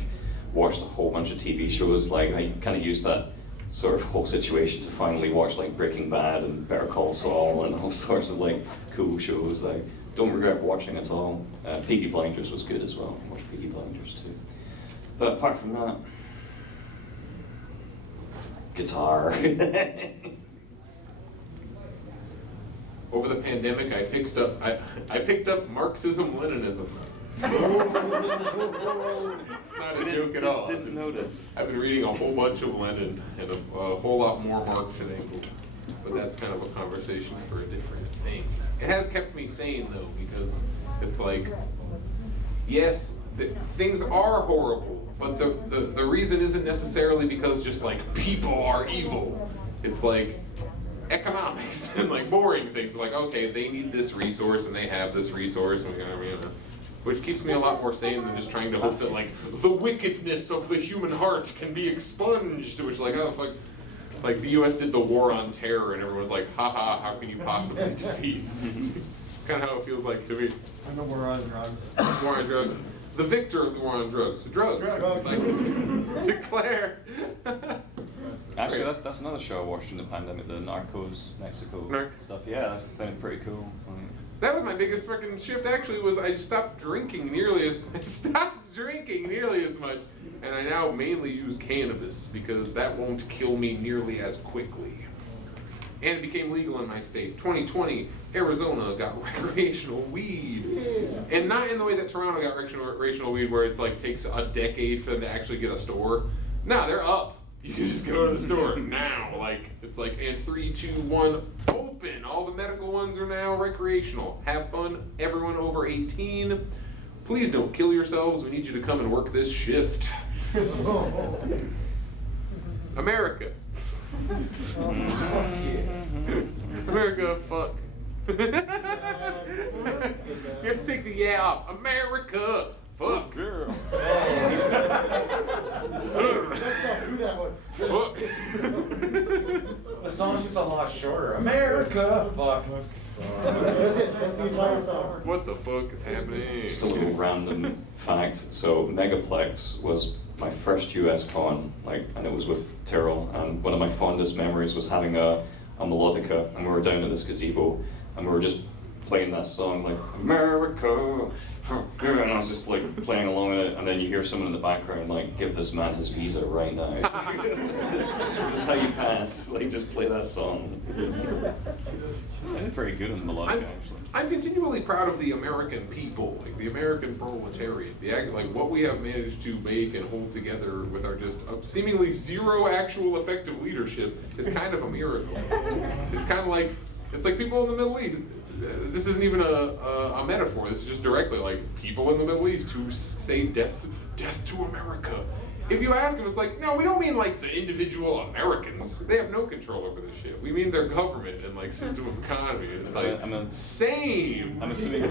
watched a whole bunch of TV shows. Like I kind of used that sort of whole situation to finally watch like Breaking Bad and Better Call Saul and all sorts of like cool shows. I don't regret watching at all. Peaky Blinders was good as well. I watched Peaky Blinders too. But apart from that, guitar. Over the pandemic, I picked up Marxism, Leninism. It's not a joke at all. Didn't notice. I've been reading a whole bunch of Lenin and a whole lot more Marx and Engels, but that's kind of a conversation for a different thing. It has kept me sane though, because it's like, yes, things are horrible, but the reason isn't necessarily because just like people are evil. It's like economics and like boring things. Like, okay, they need this resource and they have this resource, and which keeps me a lot more sane than just trying to hope that like the wickedness of the human heart can be expunged. Which like, oh fuck, like the U.S. did the war on terror, and everyone's like, haha, how can you possibly defeat? It's kind of how it feels like to me. And the war on drugs. War on drugs. The victor of the war on drugs. Drugs. Like to declare. Actually, that's another show I watched in the pandemic, the Narcos Mexico stuff. Yeah, that's pretty cool. That was my biggest freaking shift. Actually, was I stopped drinking nearly as much, and I now mainly use cannabis because that won't kill me nearly as quickly. And it became legal in my state. 2020, Arizona got recreational weed, and not in the way that Toronto got recreational weed, where it's like takes a decade for them to actually get a store. No, they're up. You can just go to the store now. Like, it's like, and 3, 2, 1, open. All the medical ones are now recreational. Have fun, everyone over 18. Please don't kill yourselves. We need you to come and work this shift. America. America, fuck. You have to take the yeah off. America. Fuck. Girl. Let's not do that one. Fuck. The song's just a lot shorter. America, fuck. What the fuck is happening? Just a little random fact. So Megaplex was my first US con, and it was with Tyrrell. And one of my fondest memories was having a melodica, and we were down at this gazebo, and we were just playing that song like America, and I was just like playing along with it, and then you hear someone in the background like, give this man his visa right now. this is how you pass. Like, just play that song. It sounded pretty good in the melodic, actually. I'm continually proud of the American people, like the American proletariat, like what we have managed to make and hold together with our just seemingly zero actual effective leadership is kind of a miracle. It's kind of like, it's like people in the Middle East. This isn't even a metaphor. This is just directly like people in the Middle East who say death to America, if you ask them, it's like, no, we don't mean like the individual Americans. They have no control over this shit. We mean their government and like system of economy. And it's like, same. I'm assuming you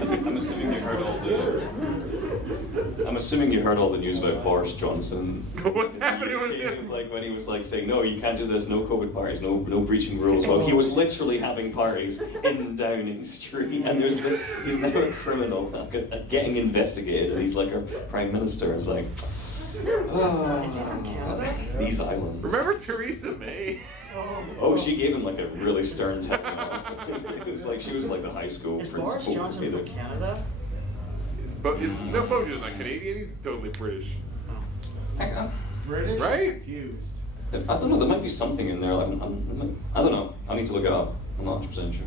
heard all the news about Boris Johnson. What's happening with him? Like when he was like saying, no, you can't do this, no COVID parties, no breaching rules. Well, he was literally having parties in Downing Street, and there's this. He's now a criminal, like, getting investigated, and he's like our prime minister. It's like. Oh, Is he from Canada? These islands. Remember Theresa May? Oh, she gave him like a really stern telling off. It was like she was like the high school Is principal. Boris Johnson from Canada? But no, Bojo's not Canadian. He's totally British. British? Right? Confused. I don't know. There might be something in there. Like, I don't know. I need to look it up. I'm not 100% sure.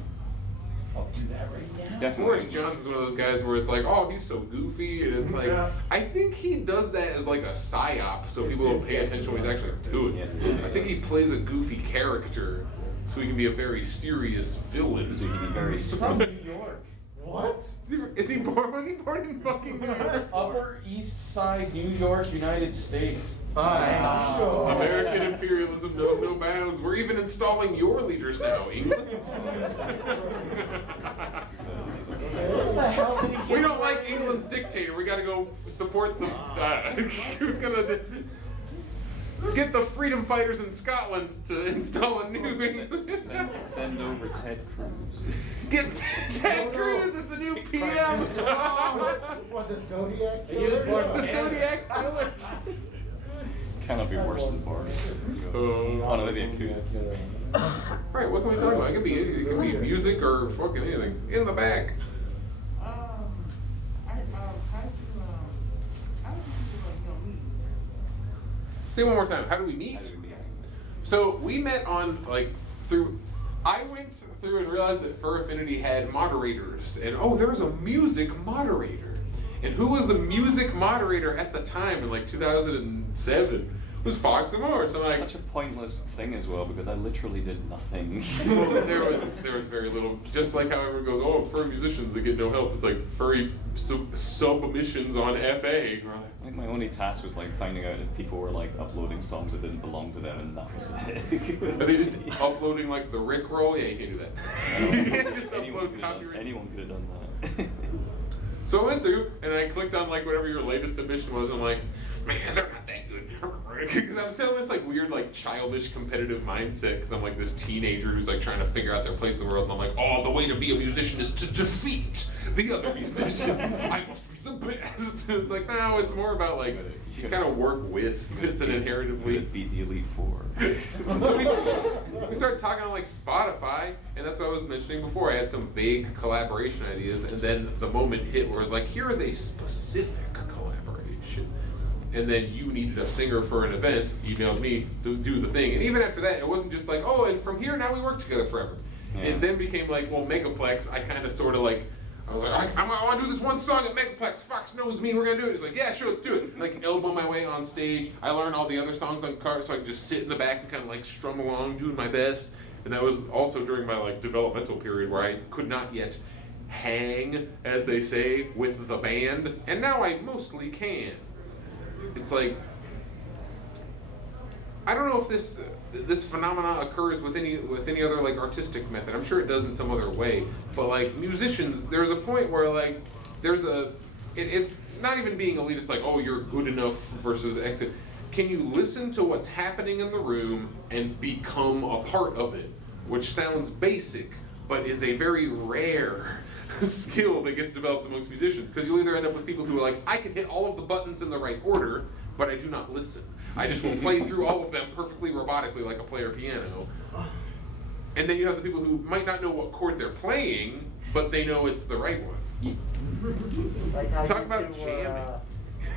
I'll do that right now. He's definitely. Boris Johnson's one of those guys where it's like, oh, he's so goofy, and it's like, I think he does that as like a psyop, so people don't pay attention when he's actually doing it. I think he plays a goofy character, so he can be a very serious villain. So he can be very From serious. New York. What? Was he born in fucking New York? Upper East Side, New York, United States. Wow. American imperialism knows no bounds. We're even installing your leaders now, England. Where the hell did he get We don't like England's dictator. We gotta go support the. Who's gonna get the freedom fighters in Scotland to install a new England? Send over Ted Cruz. Get Ted Cruz as the new PM. What, the Zodiac He was born The in Zodiac killer. Cannot be worse than Boris. Oh no, maybe it could. Right, what can we talk about? It could be anything. It could be music or fucking anything. In the back. Say one more time. How do we meet? So we met on I went through and realized that Fur Affinity had moderators, and oh, there was a music moderator. And who was the music moderator at the time in like 2007? It was Fox and Morris. I'm like, Such a pointless thing as well because I literally did nothing. there was very little. Just like how everyone goes, oh, furry musicians that get no help. It's like furry submissions on FA. I think my only task was like finding out if people were like uploading songs that didn't belong to them, and that was it. Are they just uploading like the Rickroll? Yeah, you can't do that. You can't just upload copyright. Anyone could have done that. So I went through and I clicked on like whatever your latest submission was. I'm like, man, they're not that good. Because I'm still in this like weird like childish competitive mindset. Because I'm like this teenager who's like trying to figure out their place in the world. And I'm like, oh, the way to be a musician is to defeat the other musicians. I must be the best. And it's like, no, it's more about like you kind of work with. It's an inheritively beat the Elite Four. So we started talking on like Spotify, and that's what I was mentioning before. I had some vague collaboration ideas, and then the moment hit where it was like, here is a specific collaboration. And then you needed a singer for an event, emailed me to do the thing. And even after that, it wasn't just like, oh, and from here now we work together forever. Yeah. It then became like, well, Megaplex, I kind of sort of like, I was like, I want to do this one song at Megaplex. Fox knows me. We're gonna do it. It's like, yeah, sure, let's do it. Like elbow my way on stage. I learned all the other songs on cars, so I could just sit in the back and kind of like strum along, doing my best. And that was also during my like developmental period where I could not yet hang, as they say, with the band. And now I mostly can. It's like, I don't know if this phenomena occurs with any other like artistic method. I'm sure it does in some other way, but like musicians, there's a point where like it's not even being elitist, like, oh, you're good enough versus exit. Can you listen to what's happening in the room and become a part of it? Which sounds basic, but is a very rare skill that gets developed amongst musicians. Because you'll either end up with people who are like, I can hit all of the buttons in the right order, but I do not listen. I just will play through all of them perfectly robotically like a player piano. And then you have the people who might not know what chord they're playing, but they know it's the right one. Like how Talk you about do, jamming.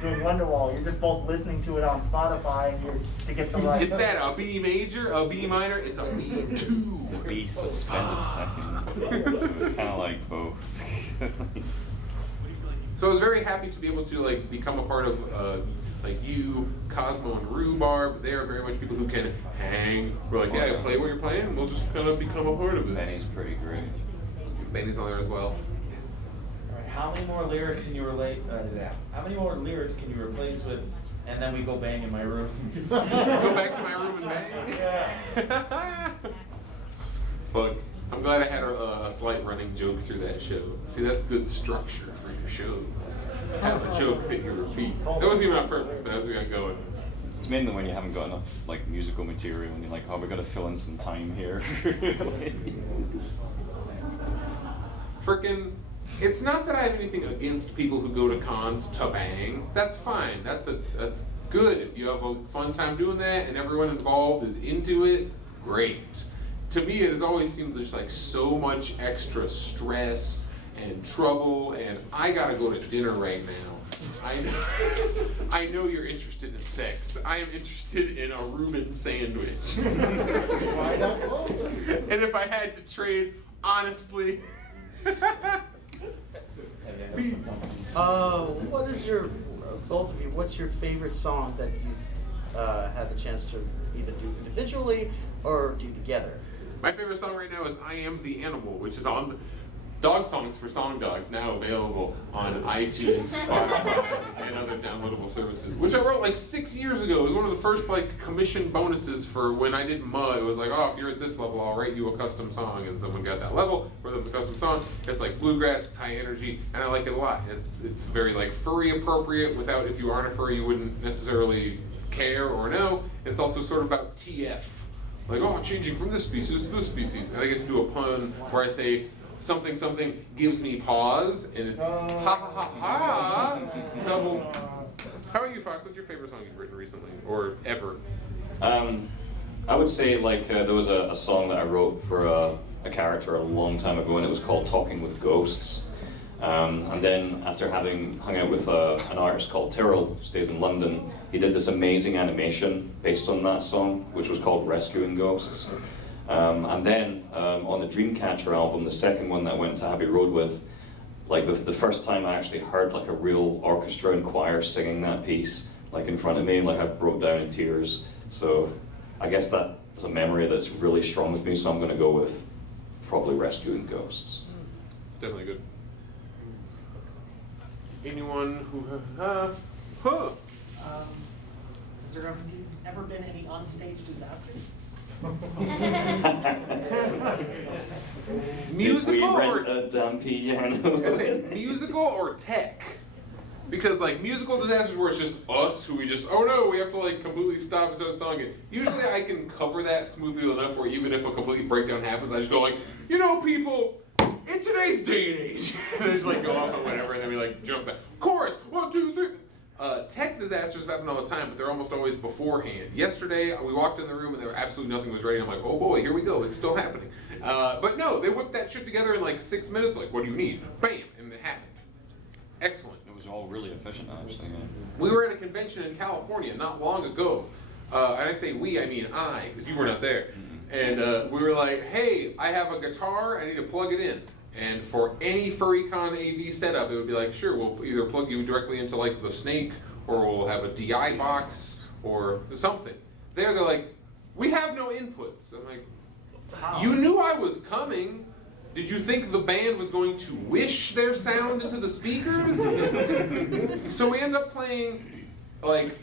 Doing Wonderwall, you're just both listening to it on Spotify and you're to get the right. Is that a B major, a B minor? It's a B2. It's a B suspended second. So it's kind of like both. So I was very happy to be able to like become a part of like you, Cosmo, and Rhubarb. They are very much people who can hang. We're like, yeah, play what you're playing, and we'll just kind of become a part of it. Benny's pretty great. Benny's on there as well. All right, how many more lyrics can you relate? How many more lyrics can you replace with and then we go bang in my room. Go back to my room and bang? Yeah. Fuck. I'm glad I had a slight running joke through that show. See, that's good structure for your shows. Have a joke that you repeat. That wasn't even on purpose, but as we got going. It's mainly when you haven't got enough like musical material and you're like, oh, we've got to fill in some time here. Frickin', it's not that I have anything against people who go to cons to bang. That's fine. That's good. If you have a fun time doing that and everyone involved is into it, great. To me, it has always seemed just like so much extra stress and trouble, and I gotta go to dinner right now. I know you're interested in sex. I am interested in a Reuben sandwich. Why not? And if I had to trade, honestly. What is your, both of you, what's your favorite song that you've had the chance to either do individually or do together? My favorite song right now is I Am the Animal, which is on Dog Songs for Song Dogs, now available on iTunes, Spotify, and other downloadable services, which I wrote like 6 years ago. It was one of the first like commission bonuses for when I did MUD. It was like, oh, if you're at this level, I'll write you a custom song, and someone got that level for the custom song. It's like bluegrass, it's high energy, and I like it a lot. It's very like furry appropriate. Without, if you aren't a furry, you wouldn't necessarily care or know. And it's also sort of about TF. Like, oh, changing from this species to this species. And I get to do a pun where I say, something something gives me pause, and it's ha ha ha ha, double. How about you, Fox? What's your favorite song you've written recently, or ever? I would say like there was a song that I wrote for a character a long time ago, and it was called Talking with Ghosts. And then after having hung out with an artist called Tyrrell, who stays in London, he did this amazing animation based on that song, which was called Rescuing Ghosts. And then on the Dreamcatcher album, the second one that I went to Abbey Road with, like the first time I actually heard like a real orchestra and choir singing that piece, like in front of me, like I broke down in tears. So I guess that's a memory that's really strong with me, so I'm gonna go with probably Rescuing Ghosts. It's definitely good. Anyone who, Has there ever been any onstage disasters? musical Did we or rent a damn piano? I say musical or tech? Because like musical disasters where it's just us who we just, oh no, we have to like completely stop and start a song. And usually I can cover that smoothly enough where even if a complete breakdown happens, I just go like, you know, people, in today's day and age, and I just like go off on whatever, and then we like jump back. Chorus, 1, 2, 3. Tech disasters happen all the time, but they're almost always beforehand. Yesterday, we walked in the room and there absolutely nothing was ready. I'm like, oh boy, here we go, it's still happening. But no, they whipped that shit together in like 6 minutes. Like, what do you need? Bam, and it happened. Excellent. It was all really efficient, actually. We were at a convention in California not long ago, and I say we, I mean I, because you were not there. And we were like, hey, I have a guitar, I need to plug it in. And for any FurryCon AV setup, it would be like, sure, we'll either plug you directly into like the Snake, or we'll have a DI box, or something. They're like, we have no inputs. I'm like, you knew I was coming. Did you think the band was going to wish their sound into the speakers? So we end up playing like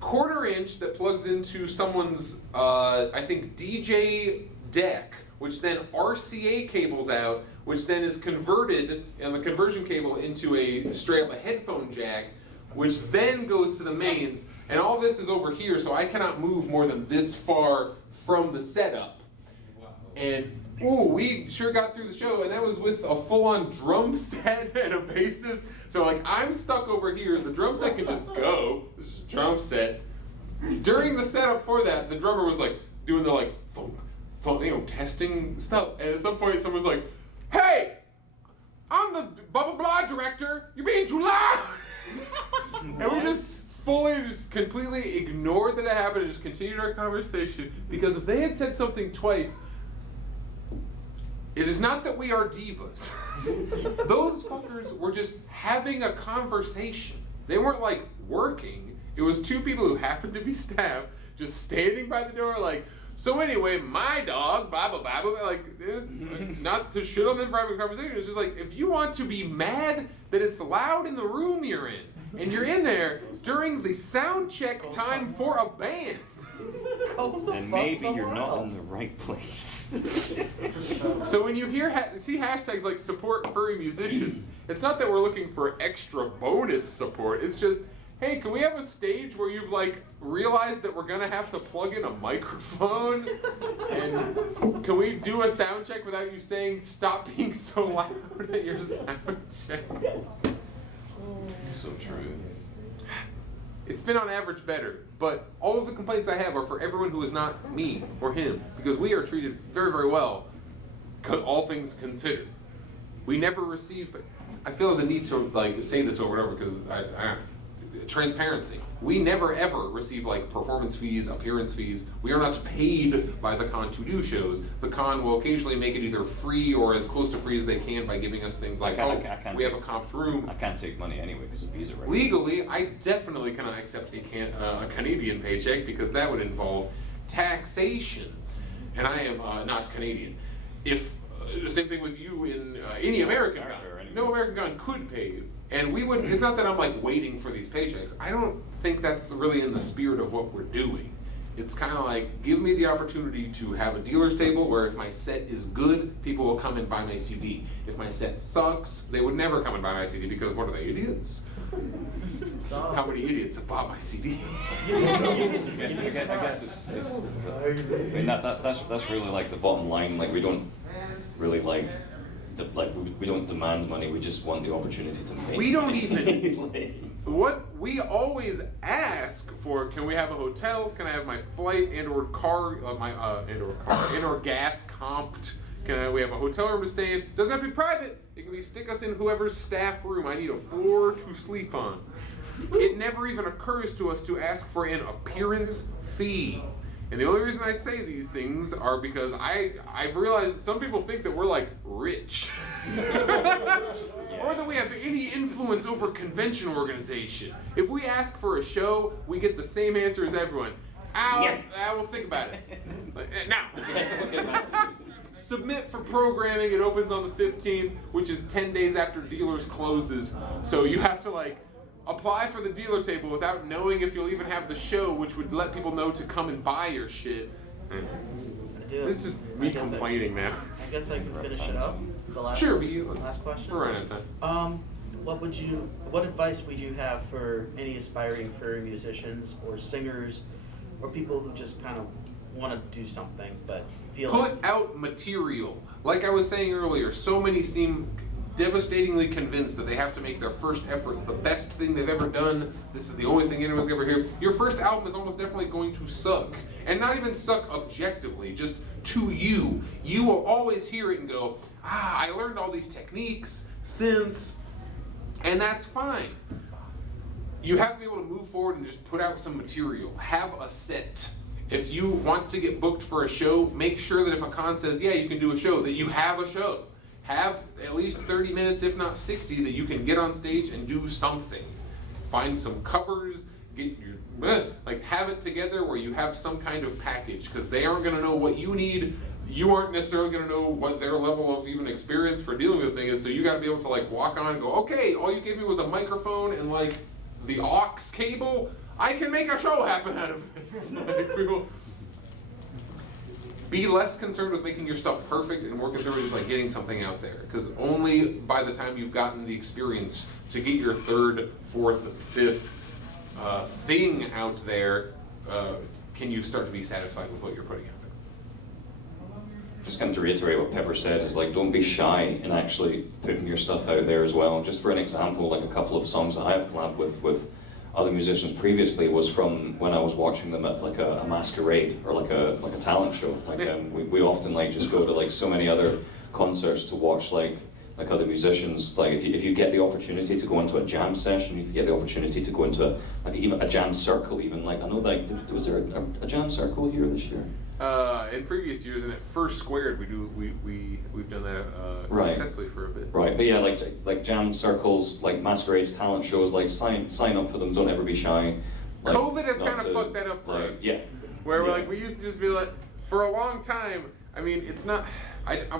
1/4 inch that plugs into someone's, I think, DJ deck, which then RCA cables out, which then is converted on the conversion cable into a straight up a headphone jack, which then goes to the mains, and all this is over here, so I cannot move more than this far from the setup. And ooh, we sure got through the show, and that was with a full-on drum set and a bassist. So like, I'm stuck over here, the drum set can just go, this is drum set. During the setup for that, the drummer was like, doing the like, thunk, you know, testing stuff, and at some point someone's like, hey, I'm the blah blah blah director, you're being too loud. And we just completely ignored that happened and just continued our conversation, because if they had said something twice, it is not that we are divas. Those fuckers were just having a conversation. They weren't like working. It was two people who happened to be staff just standing by the door like, so anyway, my dog, blah, blah, blah, blah, like, not to shit on them for having a conversation. It's just like, if you want to be mad that it's loud in the room you're in, and you're in there during the sound check time for a band. And maybe you're not in the right place. So when you see hashtags like support furry musicians, it's not that we're looking for extra bonus support. It's just, hey, can we have a stage where you've like realized that we're gonna have to plug in a microphone? And can we do a sound check without you saying stop being so loud at your sound check? It's so true. It's been on average better, but all of the complaints I have are for everyone who is not me or him, because we are treated very, very well, all things considered. We never receive, I feel the need to like say this over and over because transparency. We never ever receive like performance fees, appearance fees. We are not paid by the con to do shows. The con will occasionally make it either free or as close to free as they can by giving us things like, we have a comped room. I can't take money anyway because of visa rights. Legally, I definitely cannot accept a Canadian paycheck because that would involve taxation. And I am not Canadian. If same thing with you in any American con. No American con could pay you. And we would, it's not that I'm like waiting for these paychecks. I don't think that's really in the spirit of what we're doing. It's kind of like, give me the opportunity to have a dealer's table where if my set is good, people will come and buy my CD. If my set sucks, they would never come and buy my CD because what are they, idiots? How many idiots have bought my CD? I guess it's I mean that's really like the bottom line. Like we don't really we don't demand money. We just want the opportunity to make. We don't money. even. What we always ask for: can we have a hotel? Can I have my flight and/or car, and/or gas comped? Can we have a hotel room to stay in? Doesn't have to be private. It can be stick us in whoever's staff room. I need a floor to sleep on. It never even occurs to us to ask for an appearance fee. And the only reason I say these things are because I've realized that some people think that we're like rich. Or that we have any influence over convention organization. If we ask for a show, we get the same answer as everyone. I will think about it. Now, submit for programming. It opens on the 15th, which is 10 days after dealers closes. So you have to like apply for the dealer table without knowing if you'll even have the show, which would let people know to come and buy your shit. This is me complaining now. I guess I can finish it up. The last, sure, last question. We're running out of time. What advice would you have for any aspiring furry musicians or singers or people who just kind of want to do something but feel Put out material. Like I was saying earlier, so many seem devastatingly convinced that they have to make their first effort the best thing they've ever done. This is the only thing anyone's ever heard. Your first album is almost definitely going to suck. And not even suck objectively, just to you. You will always hear it and go, I learned all these techniques, synths, and that's fine. You have to be able to move forward and just put out some material. Have a set. If you want to get booked for a show, make sure that if a con says, yeah, you can do a show, that you have a show. Have at least 30 minutes, if not 60, that you can get on stage and do something. Find some covers, have it together where you have some kind of package, because they aren't going to know what you need. You aren't necessarily going to know what their level of even experience for dealing with the thing is, so you got to be able to like walk on and go, okay, all you gave me was a microphone and like the aux cable. I can make a show happen out of this. Be less concerned with making your stuff perfect and more concerned with just like getting something out there. Because only by the time you've gotten the experience to get your third, fourth, fifth thing out there, can you start to be satisfied with what you're putting out there. Just kind of to reiterate what Pepper said, is like don't be shy in actually putting your stuff out there as well. Just for an example, like a couple of songs that I've collabed with other musicians previously was from when I was watching them at like a masquerade or like a talent show. Like we often like just go to like so many other concerts to watch like other musicians. Like if you get the opportunity to go into a jam session, if you get the opportunity to go into even a jam circle, even like I know like was there a jam circle here this year? In previous years, and at First Squared, we've done that successfully for a bit. Right, but yeah, like jam circles, like masquerades, talent shows, like sign up for them. Don't ever be shy. Like, COVID has kind of fucked that up for us. Yeah. Where we're like we used to just be like for a long time. I mean, it's not.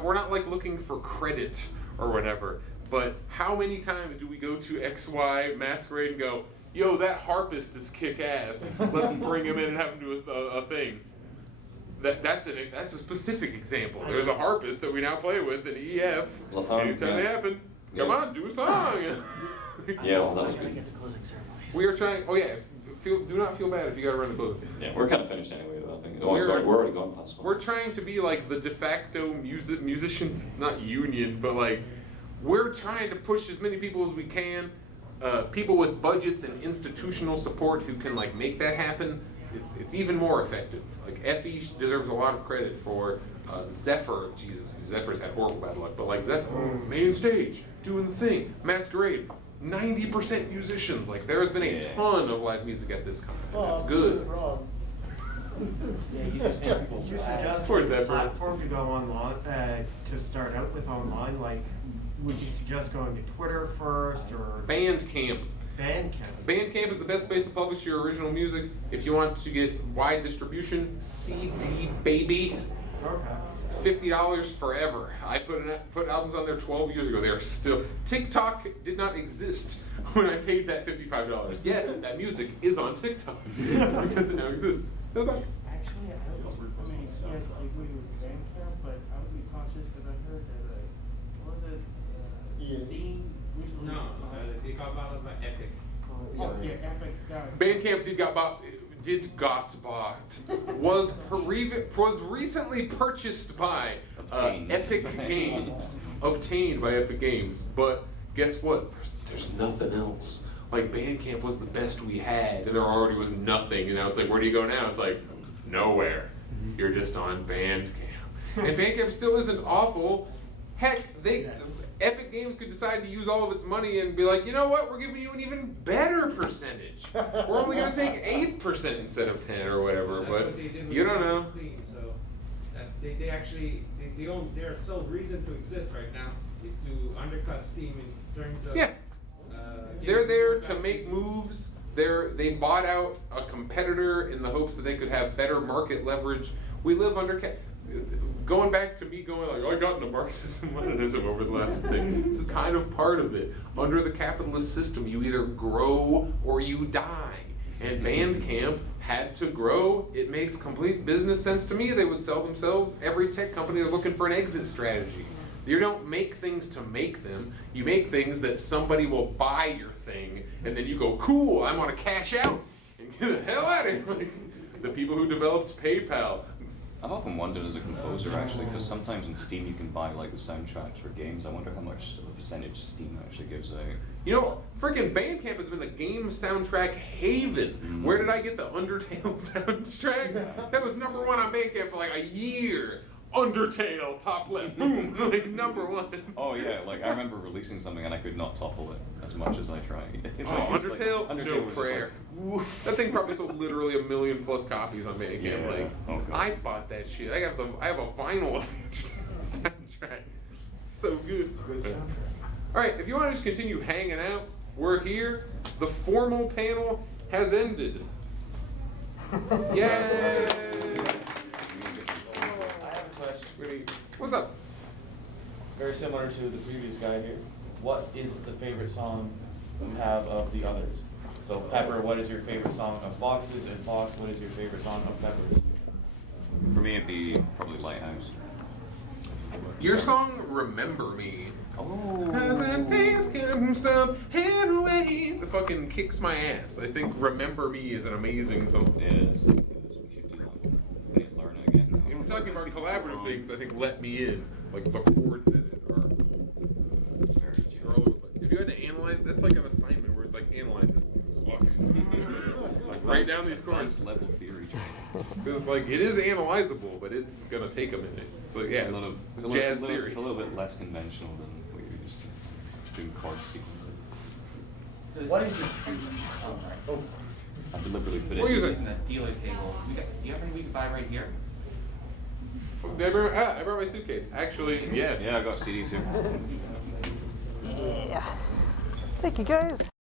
We're not like looking for credit or whatever. But how many times do we go to XY Masquerade and go, yo, that harpist is kick ass. Let's bring him in and have him do a thing. That's a specific example. There's a harpist that we now play with in EF. Anytime they happen, come on, do a song. Yeah, well, that was good. We are trying. Oh yeah, do not feel bad if you got to run the book. Yeah, we're kind of finished anyway, though. I think. Oh, sorry, we're already gone past. We're trying to be like the de facto musicians, not union, but like we're trying to push as many people as we can. People with budgets and institutional support who can like make that happen. It's even more effective. Like FE deserves a lot of credit for Zephyr. Jesus, Zephyr's had horrible bad luck, but like Zephyr, main stage, doing the thing, Masquerade, 90% musicians. Like there has been a ton of live music at this con, and that's good. Yeah, you just make people suggest Poor a Zephyr. platform to go online, to start out with online, like, would you suggest going to Twitter first, or? Bandcamp. Bandcamp. Bandcamp is the best place to publish your original music. If you want to get wide distribution, CD Baby. Okay. It's $50 forever. I put albums on there 12 years ago. They are still. TikTok did not exist when I paid that $55. Yet that music is on TikTok because it now exists. Actually, I mean, yes, I agree with Bandcamp, but I would be cautious because I heard that, was it Steam recently? No, it got bought by Epic. Oh, yeah, Epic got it. Bandcamp was recently purchased by Epic Games, obtained by Epic Games. But guess what? There's nothing else. Like Bandcamp was the best we had, and there already was nothing. And now it's like, where do you go now? It's like nowhere. You're just on Bandcamp, and Bandcamp still isn't awful. Heck, Epic Games could decide to use all of its money and be like, you know what? We're giving you an even better percentage. We're only going to take 8% instead of 10 or whatever. That's but what they did with you don't know. Steam, so they actually their sole reason to exist right now is to undercut Steam in terms of They're there to make moves. They bought out a competitor in the hopes that they could have better market leverage. We live under going back to me going like, I got into Marxism, Leninism over the last thing. This is kind of part of it. Under the capitalist system, you either grow or you die. And Bandcamp had to grow. It makes complete business sense to me. They would sell themselves. Every tech company is looking for an exit strategy. You don't make things to make them. You make things that somebody will buy your thing, and then you go, cool, I want to cash out and get the hell out of here. Like, the people who developed PayPal. I've often wondered as a composer, actually, because sometimes on Steam you can buy like the soundtracks for games. I wonder how much of a percentage Steam actually gives out. You know, freaking Bandcamp has been the game soundtrack haven. Where did I get the Undertale soundtrack? That was #1 on Bandcamp for like a year. Undertale, top left, boom, like #1. Oh yeah, like I remember releasing something and I could not topple it as much as I tried. Undertale? Undertale No was just prayer. That thing probably sold literally 1 million+ copies on Bandcamp. Yeah. Like, Oh, God. I bought that shit. I have a vinyl of the Undertale soundtrack. It's so good. All right, if you want to just continue hanging out, we're here. The formal panel has ended. Yay! What's up? Very similar to the previous guy here. What is the favorite song you have of the others? So Pepper, what is your favorite song of Fox's? And Fox, what is your favorite song of Pepper's? For me, it'd be probably Lighthouse. Your song, Remember Me. Oh. Hasn't things come stop and away. The fucking kicks my ass. I think Remember Me is an amazing song. It is. We should do that. We need to learn it again. If we're talking about collaborative things, I think Let Me In, like the chords in it are all over the place. If you had to analyze, that's like an assignment where it's like analyze this. Like write down these chords. Level theory. Because like it is analyzable, but it's gonna take a minute. It's like yeah, it's jazz theory. It's a little bit less conventional than we used to doing chord sequences. So what is your oh, I deliberately put What it is it? in the dealer table? Do you have any we can buy right here? I brought my suitcase. Actually, yes. Yeah, I got CDs here. Yeah. Thank you, guys.